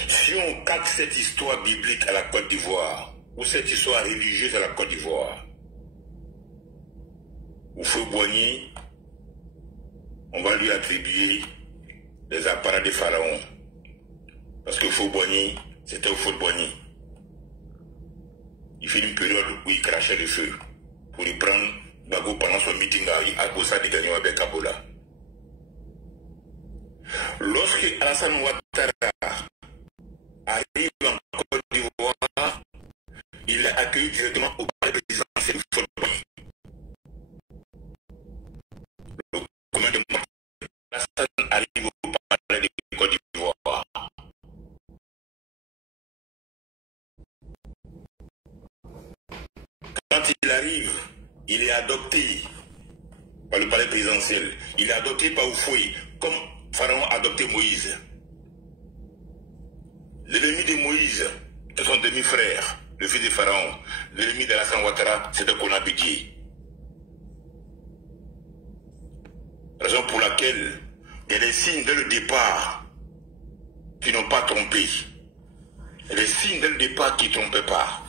Si on calque cette histoire biblique à la Côte d'Ivoire, ou cette histoire religieuse à la Côte d'Ivoire, au feu Boigny, on va lui attribuer les appareils de Pharaon. Parce que Feu Boigny, c'était au Feu Boigny. Il fait une période où il crachait le feu pour y prendre Gbagbo pendant son meeting à Gossa de Gagnon avec Kabola. Lorsque Alassane Ouattara arrive en Côte d'Ivoire, il est accueilli directement au palais présidentiel du Feu Boigny. Le commandement Alassane arrive au palais de Côte d'Ivoire. Quand il arrive, il est adopté par le palais présidentiel. Il est adopté par Oufoué, comme Pharaon a adopté Moïse. L'ennemi de Moïse, c'est son demi-frère, le fils de Pharaon. L'ennemi d'Alassane Ouattara, c'était Konabidi. Raison pour laquelle il y a des signes dès le départ qui n'ont pas trompé. Il y a des signes dès le départ qui ne trompaient pas.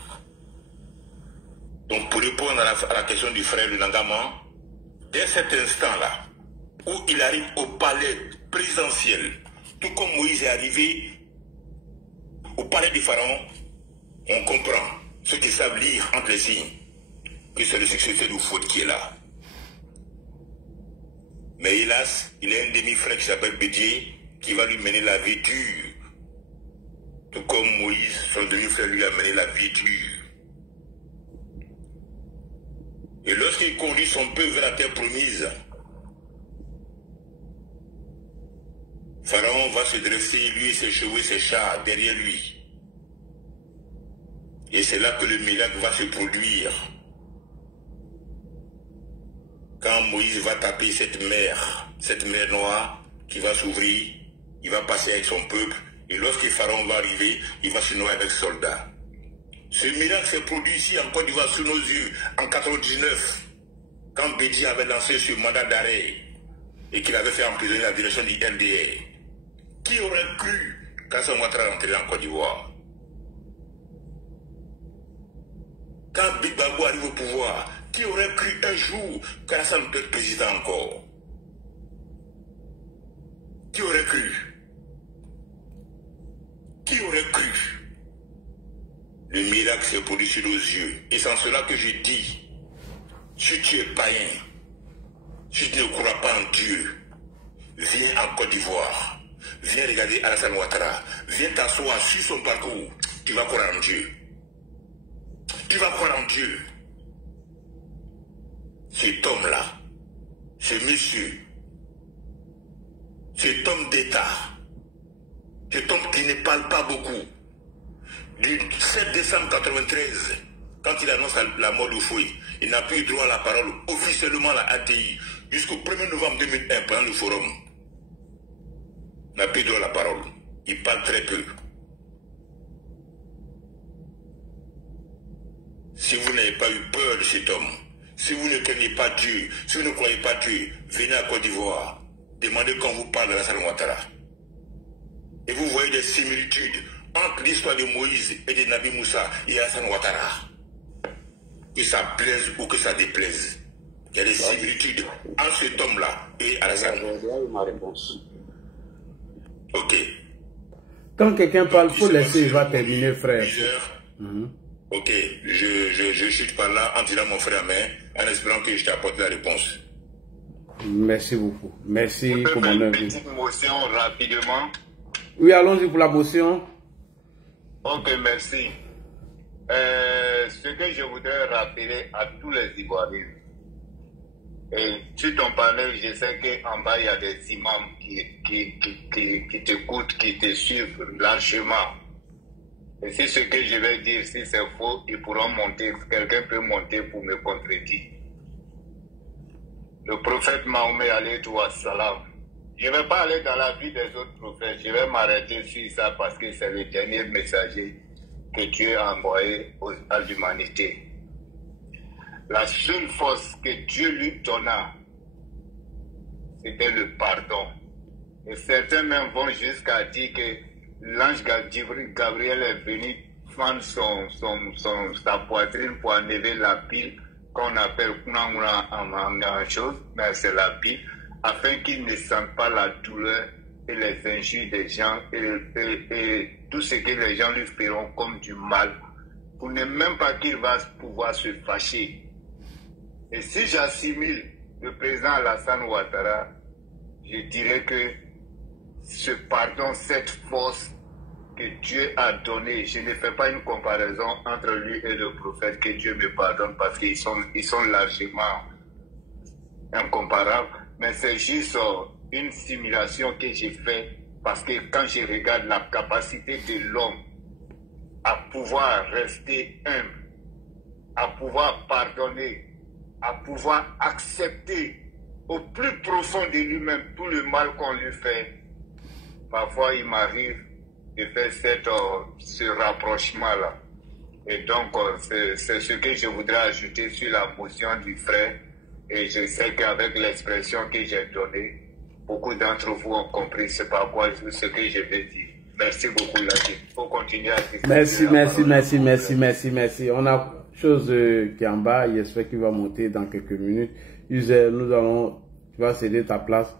Donc pour répondre à la question du frère Lunangaman, dès cet instant-là, où il arrive au palais présidentiel, tout comme Moïse est arrivé au palais du Pharaon, on comprend, ceux qui savent lire entre les signes, que c'est le successeur d'Oufoué qui est là. Mais hélas, il a un demi-frère qui s'appelle Bédié, qui va lui mener la vie dure. Tout comme Moïse, son demi-frère lui a mené la vie dure. Et lorsqu'il conduit son peuple vers la terre promise, Pharaon va se dresser, lui, ses chevaux, ses chars derrière lui. Et c'est là que le miracle va se produire. Quand Moïse va taper cette mer noire qui va s'ouvrir, il va passer avec son peuple, et lorsque Pharaon va arriver, il va se noyer avec ses soldats. Ce miracle s'est produit ici en Côte d'Ivoire sous nos yeux en 1999, quand Bédi avait lancé ce mandat d'arrêt et qu'il avait fait emprisonner la direction du LDR. Qui aurait cru qu'Alassane Ouattara rentrait en Côte d'Ivoire? Quand Big Gbagbo arrive au pouvoir, qui aurait cru un jour qu'Alassane peut être président encore? Qui aurait cru? Qui aurait cru? Le miracle s'est produit sur nos yeux. Et c'est en cela que je dis, si tu es païen, si tu ne crois pas en Dieu, viens en Côte d'Ivoire, viens regarder Alassane Ouattara, viens t'asseoir sur son parcours, tu vas croire en Dieu. Tu vas croire en Dieu. Cet homme-là, ce monsieur, cet homme d'État, cet homme qui ne parle pas beaucoup, du 7 décembre 1993, quand il annonce la mort d'Oufoué, il n'a plus droit à la parole officiellement à la ATI jusqu'au 1er novembre 2001 pendant le forum. Il n'a plus droit à la parole. Il parle très peu. Si vous n'avez pas eu peur de cet homme, si vous ne craignez pas Dieu, si vous ne croyez pas Dieu, venez à Côte d'Ivoire, demandez qu'on vous parle de Alassane Ouattara. Et vous voyez des similitudes entre l'histoire de Moïse et de Nabi Moussa et Alassane Ouattara. Que ça plaise ou que ça déplaise. Il y a des similitudes entre cet homme-là et Alassane. Ma réponse. Ok. Quand quelqu'un parle, il faut laisser, il va terminer, frère. Ok, je chute par là en tirant mon frère à main, en espérant que je t'apporte la réponse. Merci beaucoup. Merci, commandant. Une petite motion rapidement. Oui, allons-y pour la motion. Ok, merci. Ce que je voudrais rappeler à tous les Ivoiriens, et sur ton panel, je sais qu'en bas, il y a des imams qui t'écoutent, qui te suivent largement. Et si ce que je vais dire, si c'est faux, ils pourront monter, quelqu'un peut monter pour me contredire. Le prophète Mahomet alayhi salam. Je ne vais pas aller dans la vie des autres prophètes, je vais m'arrêter sur ça parce que c'est le dernier messager que Dieu a envoyé à l'humanité. La seule force que Dieu lui donna, c'était le pardon. Et certains même vont jusqu'à dire que l'ange Gabriel est venu fendre sa poitrine pour enlever la pile qu'on appelle en chose, mais c'est la pile, afin qu'il ne sente pas la douleur et les injures des gens et tout ce que les gens lui feront comme du mal, pour ne même pas qu'il va pouvoir se fâcher. Et si j'assimile le président Alassane Ouattara, je dirais que ce pardon, cette force que Dieu a donnée, je ne fais pas une comparaison entre lui et le prophète, que Dieu me pardonne parce qu'ils sont largement incomparables, mais c'est juste une simulation que j'ai faite parce que quand je regarde la capacité de l'homme à pouvoir rester humble, à pouvoir pardonner, à pouvoir accepter au plus profond de lui-même tout le mal qu'on lui fait, parfois il m'arrive de faire ce rapprochement-là. Et donc, c'est ce que je voudrais ajouter sur la motion du frère. Et je sais qu'avec l'expression que j'ai donnée, beaucoup d'entre vous ont compris ce que je vais dire. Merci beaucoup, Ladi. Il faut continuer à discuter. Merci. On a chose qui est en bas, j'espère qu'il va monter dans quelques minutes. User, tu vas céder ta place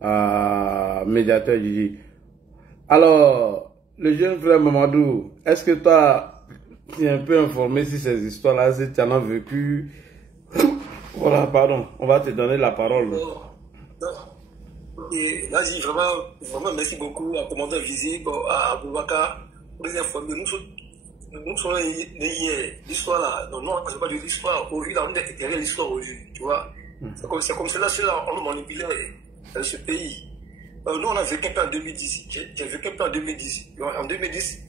à médiateur Gigi. Alors, le jeune frère Mamadou, est-ce que toi, tu es un peu informé sur ces histoires-là, si tu en as vécu? Voilà, pardon, on va te donner la parole. Et là, j'ai vraiment merci beaucoup à commandant Visible, à Aboubaka, pour les informer. Nous sommes hier, l'histoire là, non, on ne pas de l'histoire, aujourd'hui, là, on est derrière l'histoire aujourd'hui, tu vois. C'est comme cela, on nous manipulait ce pays. Nous, on a vécu un peu en 2010. J'ai vécu un peu en 2010. En 2010,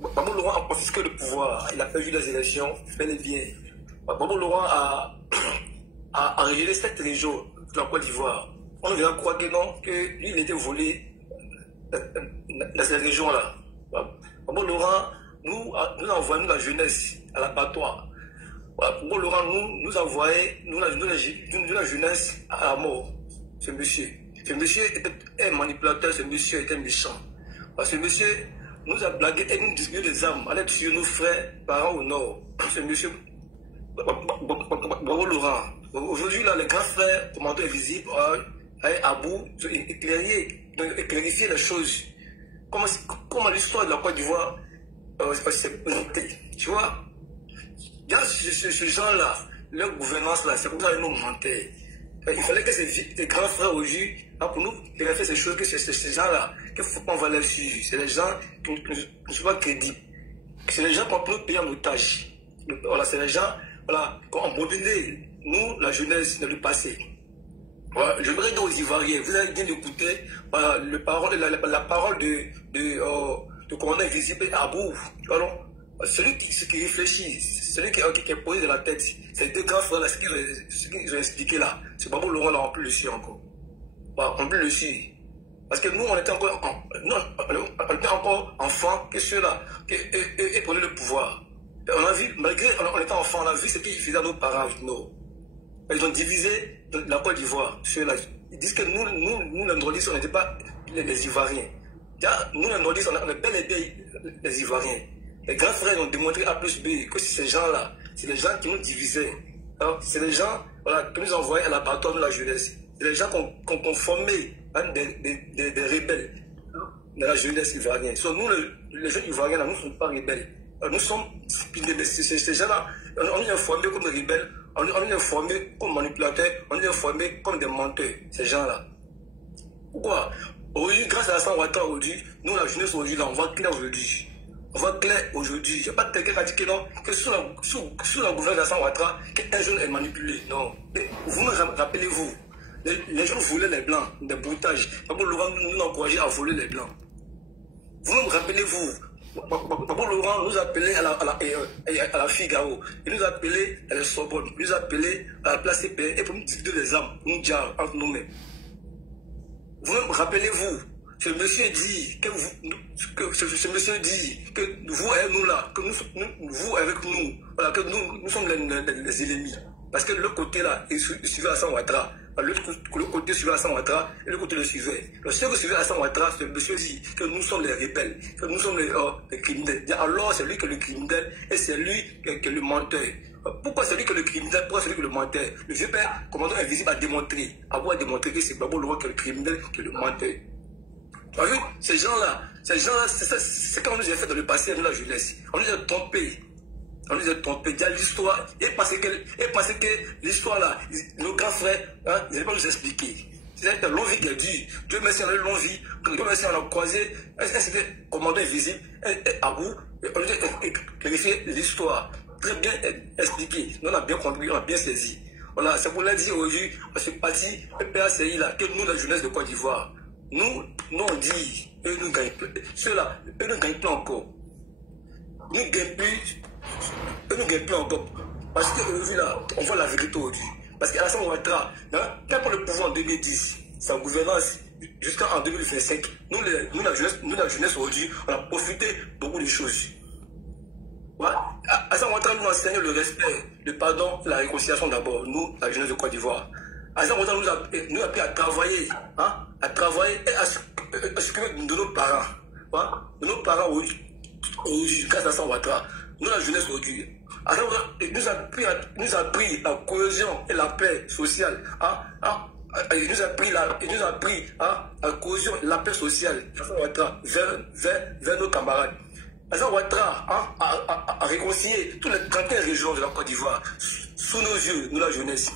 Babo Laurent a confisqué le pouvoir. Il a perdu les élections, bel et bien. Babo Laurent a révélé cette région de la Côte d'Ivoire. On vient croire que non, que lui, il était volé dans cette région-là. Babo Laurent nous a envoyé la jeunesse à l'abattoir. Babo Laurent nous a envoyé la jeunesse à la mort. Ce monsieur. Ce monsieur était un manipulateur, ce monsieur était méchant. Parce que ce monsieur nous a blagué et nous distribué des armes, allait tuer nos frères, parents au nord. Ce monsieur, Babo Laurent. Aujourd'hui, là, les grands frères, commandant invisible, Abou, clarifier les choses. Comment l'histoire de la Côte d'Ivoire, tu vois, ces gens-là, leur gouvernance là, c'est comme ça qu'ils nous mentaient. Il fallait que ces grands frères aujourd'hui, pour nous, ils aient fait ces choses, que ces gens-là, qu'il faut qu'on va les suivre. C'est les gens qui ne sont pas crédibles. C'est les gens qu'on peut payer en otage. Voilà, c'est les gens qui ont embobiné, nous, la jeunesse de le passé. Voilà, j'aimerais dire aux Ivoiriens, vous avez bien écouté la parole de commandant invisible Abou. Celui qui réfléchit, celui qui est posé de la tête, ces deux grands frères là, ce qu'ils ont expliqué là, c'est Babo Laurent là, on peut le suivre encore. On peut le suivre. Parce que nous, on était encore enfants que ceux-là, qui prenaient le pouvoir. Et on a vu, malgré on était enfants, on a vu ce qu'ils faisaient à nos parents. Non. Ils ont divisé la Côte d'Ivoire. Ceux-là, ils disent que nous les Nordistes, on n'était pas les Ivoiriens. Nous, les Nordistes, on est bel et bien les Ivoiriens. Les grands frères ont démontré A plus B que ces gens-là, c'est les gens qui nous divisaient. C'est les gens qui nous envoyaient à l'abattoir de la jeunesse. C'est les gens qu'on formé des rebelles de la jeunesse ivoirienne. Nous, les jeunes ivoiriens, nous ne sommes pas rebelles. Nous sommes ces gens-là, on est informés comme des rebelles, on est informés comme manipulateurs, on est informés comme des menteurs, ces gens-là. Pourquoi? Aujourd'hui, grâce à Alassane Ouattara, aujourd'hui, nous, la jeunesse aujourd'hui, on va clair aujourd'hui. On voit clair aujourd'hui. Il n'y a pas quelqu'un qui a dit que non, que sous la gouvernance d'Alassane Ouattara, qu'un jeune est manipulé. Non. Vous me rappelez-vous, les gens volaient les blancs, des bruitages. Babo Laurent nous a encouragé à voler les blancs. Vous me rappelez-vous, Babo Laurent nous a appelé à la Figaro, il nous a appelé à la Sorbonne, il nous a appelé à la place CPR et pour nous diviser les armes, nous dire entre nous-mêmes. Vous me rappelez-vous, ce monsieur dit que ce monsieur dit que vous et nous là, que vous avec nous, voilà, que nous sommes les ennemis. Parce que le côté là, il suivait Alassane Ouattara. Le côté suivait Alassane Ouattara et le côté le suivait. Le seul qui suivait Alassane Ouattara, c'est le monsieur dit que nous sommes les rebelles, que nous sommes les criminels. Alors c'est lui qui est le criminel et c'est lui qui est le menteur. Pourquoi c'est lui qui est le criminel? Pourquoi c'est lui qui est le menteur? Le vieux père, commandant invisible, a démontré. Abou a démontré que c'est Babo Laurent qui est le criminel, qui est le menteur. Vous avez vu, ces gens-là, c'est quand on nous a fait dans le passé, nous la jeunesse. On nous a trompés. On nous a trompés. Il y a l'histoire. Et parce que l'histoire là, nos grands frères, hein, ils n'avaient pas nous expliquer. C'est une longue vie qui a dû. Dieu merci, on a une longue vie. Dieu merci, on a croisé. C'était commandant invisible. Abou, on nous a clarifié l'histoire. Très bien expliqué. Nous, on a bien compris, on a bien saisi. Voilà, c'est pour leur dire aujourd'hui, à ce parti, le PACI là, que nous, la jeunesse de Côte d'Ivoire, nous, on dit, eux nous gagnent plus. Ceux-là, eux ne gagnent plus encore. Nous ne gagnons plus. Eux ne gagnent plus encore. Parce que là, on voit la vérité aujourd'hui. Parce qu'Alassane Ouattara, quand il prend le pouvoir en 2010, sa gouvernance jusqu'en 2025, nous la jeunesse aujourd'hui, on a profité de beaucoup de choses. Alassane Ouattara nous enseigne le respect, le pardon, la réconciliation d'abord, nous, la jeunesse de Côte d'Ivoire. Alassane Ouattara nous a appris à travailler, hein, et à s'occuper de nos parents. Hein, de nos parents aujourd'hui, grâce à Alassane Ouattara. Nous, la jeunesse aujourd'hui, il nous a appris la cohésion et la paix sociale. Hein, il nous a appris la cohésion et la paix sociale vers nos camarades. Alassane Ouattara a réconcilié toutes les 31 régions de la Côte d'Ivoire sous nos yeux, nous la jeunesse.